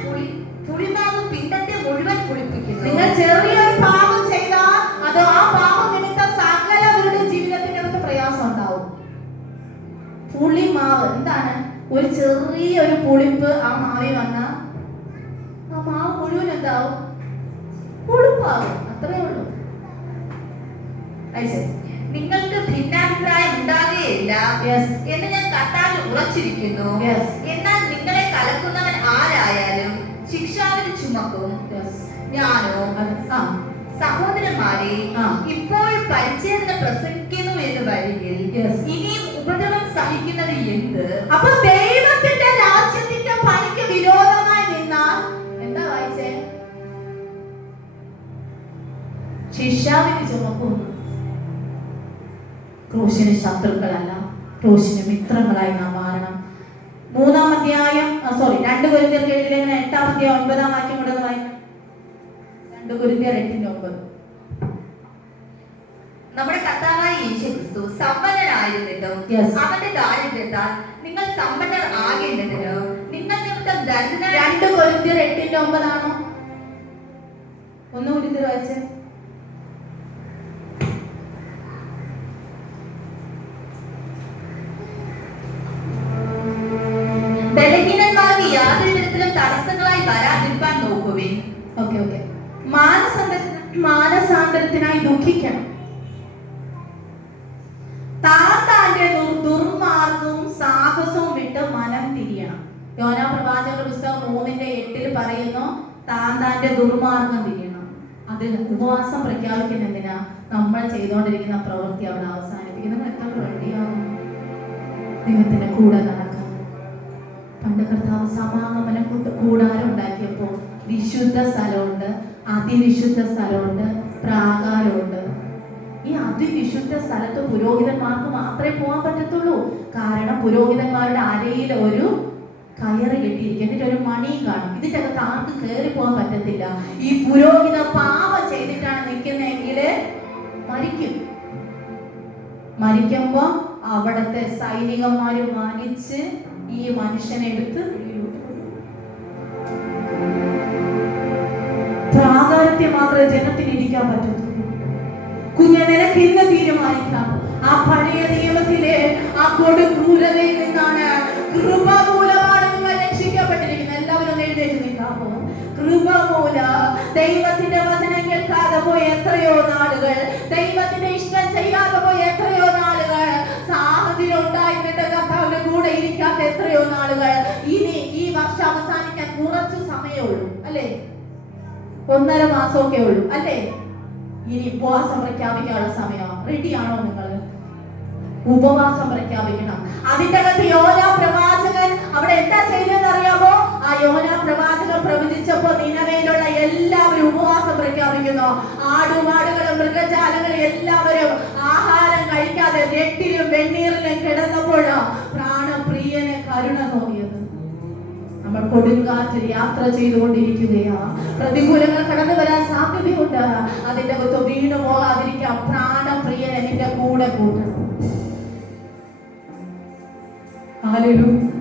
പുളിമാവ് പിണ്ടത്തെ മുഴുവൻ പുളിപ്പിക്കുന്നു. നിങ്ങൾ ചെറിയൊരു പാപം ചെയ്താൽ അത് ആ പാപം നിമിത്തം സകലവരുടെ ജീവിതത്തിനകത്ത് പ്രയാസം ഉണ്ടാവും. പുളിമാവ് എന്താണ്? ഒരു ചെറിയൊരു പുളിപ്പ് ആ മാവിൽ വന്ന ആ മാവ് മുഴുവൻ എന്താവും? പുളിപ്പാവും. അത്രേ ഉള്ളൂ. നിങ്ങൾക്ക് ഭിന്നാഭിപ്രായം ഉണ്ടാകുകയില്ല എന്ന് ഞാൻ കർത്താവിൽ ഉറച്ചിരിക്കുന്നു. എന്നാൽ നിങ്ങളെ കലക്കുന്നവൻ ആരായാലും ശിക്ഷാവിധി ചുമക്കും. ഞാനോ സഹോദരന്മാരെ ഇപ്പോൾ പരിച്ഛേദന പ്രസംഗിക്കുന്നു എന്ന് വരികിൽ ഇനിയും ഉപദ്രവം സഹിക്കുന്നത് എന്ത്? അപ്പൊ ദൈവത്തിന്റെ രാജ്യത്തിന്റെ പണിക്ക് വിരോധമായി നിന്നാൽ എന്താ വായിച്ചേ? ശിക്ഷാവിധി ചുമക്കും. ക്രൂശിന് ശത്രുക്കളല്ല, ക്രൂശിന് മിത്രങ്ങളായി നാം മാറണം. 3-ാം അധ്യായം 2 കൊരിന്ത്യർക്ക് എഴുതിയ ലേഖനം 8-ാം അധ്യായം 9-ാം വാക്യം കൂടെ വായിക്കാം. 2 കൊരിന്ത്യർ 8:9. നമ്മുടെ കർത്താവായ യേശുക്രിസ്തു സമ്പന്നനായിരുന്നിട്ടും അവന്റെ ദാരിദ്ര്യത്താൽ നിങ്ങൾ സമ്പന്നർ ആകേണ്ടതിന് നിങ്ങൾ നിമിത്തം ദരിദ്രനായ. 2 കൊരിന്ത്യർ 8:9 ആണോ? 1 കൊരിന്ത്യർ വായിച്ചേ. ബലഹീനന്മാർക്ക് യാതൊരു വിധത്തിലും തടസ്സങ്ങളായി വരാതിരിക്കാൻ യോനാ പ്രവാചകന്റെ പുസ്തകം 3:8 പറയുന്നു, താന്റെ ദുർമാർഗം തിരിയണം. അതിൽ ഉപവാസം പ്രഖ്യാപിക്കുന്ന എന്തിനാ? നമ്മൾ ചെയ്തുകൊണ്ടിരിക്കുന്ന പ്രവൃത്തി അവിടെ അവസാനിപ്പിക്കും. നിങ്ങൾ എത്ര വേണ്ടിയാകും ദൈവത്തിന്റെ കൂടെ നടക്കാൻ? പണ്ട് കർത്താവ് സമാഗമന കൂടാരം ഉണ്ടാക്കിയപ്പോ വിശുദ്ധ സ്ഥലമുണ്ട്, അതിവിശുദ്ധ സ്ഥലമുണ്ട്, പ്രാകാരമുണ്ട്. ഈ അതിവിശുദ്ധ സ്ഥലത്ത് പുരോഹിതന്മാർക്ക് മാത്രമേ പോകാൻ പറ്റത്തുള്ളൂ. കാരണം പുരോഹിതന്മാരുടെ അരയിൽ ഒരു കയറ് കെട്ടിയിരിക്കും, എന്നിട്ട് ഒരു മണിയും കാണും. ഇതിന്റെ അകത്ത് ആർക്ക് കയറി പോകാൻ പറ്റത്തില്ല. ഈ പുരോഹിത പാപം ചെയ്തിട്ടാണ് നിൽക്കുന്നതെങ്കിൽ മരിക്കുമ്പോ അവിടത്തെ സൈനികന്മാര് മാനിച്ച് ഈ മനുഷ്യനെ എടുത്ത് പ്രാകാരത്തെ മാത്രമേ ജനത്തിന് ഇരിക്കാൻ പറ്റത്തുള്ളൂ. കുഞ്ഞെ, നിനക്ക് ഇന്ന് തീരുമാനിക്കാം. ആ പഴയ നിയമത്തിലെ ആ കൊടുക്രൂരതയിൽ നിന്നാണ് കൃപ മൂലമാണ് നിങ്ങൾ രക്ഷിക്കപ്പെട്ടിരിക്കുന്നത്. എല്ലാവരും എഴുന്നേറ്റ് നിൽക്കാമോ? കൃപ മൂല ദൈവത്തിന്റെ വചനം കേൾക്കാതെ പോയ എത്രയോ നാളുകൾ, ദൈവത്തിന്റെ ഇഷ്ടം ചെയ്യാതെ പോയ എത്രയോ നാളുകൾ, സാഹചര്യം ഉണ്ടായിരുന്നിട്ട് കർത്താവിന്റെ കൂടെ ഇരിക്കാത്ത എത്രയോ നാളുകൾ. ഇനി ഈ വർഷം അവസാനിക്കാൻ കുറച്ച് സമയമേ ഉള്ളൂ അല്ലേ? 1.5 മാസമൊക്കെ ഉള്ളൂ അല്ലേ? ഇനി ഉപവാസം പ്രഖ്യാപിക്കാനുള്ള സമയം. റെഡിയാണോ നിങ്ങൾ? ഉപവാസം പ്രഖ്യാപിക്കണം. അതിന്റെ അകത്ത് യോനാ പ്രവാചകൻ അവിടെ എന്താ ചെയ്തതെന്ന് അറിയാമോ? ആ യോനാ പ്രവാചകൻ പ്രവചിച്ചപ്പോ നിനവയിലുള്ള എല്ലാവരും ഉപവാസം പ്രഖ്യാപിക്കുന്നു. ആടുമാടുകളും മൃഗജാലങ്ങളും എല്ലാവരും ആഹാരം കഴിക്കാതെ രട്ടിലും വെണ്ണീറിലും കിടന്നപ്പോഴോ പ്രാണപ്രിയനെ കരുണ തോന്നിയത്. നമ്മൾ കൊടുങ്കാറ്റിൽ യാത്ര ചെയ്തുകൊണ്ടിരിക്കുകയാ. പ്രതികൂലങ്ങൾ കടന്നു വരാൻ സാധ്യതയുണ്ട്. അതിന്റെ അകത്ത് വീണു പോകാതിരിക്കാൻ പ്രാണപ്രിയൻ എന്റെ കൂടെ കൂട്ടണം. ഹല്ലേലൂയ.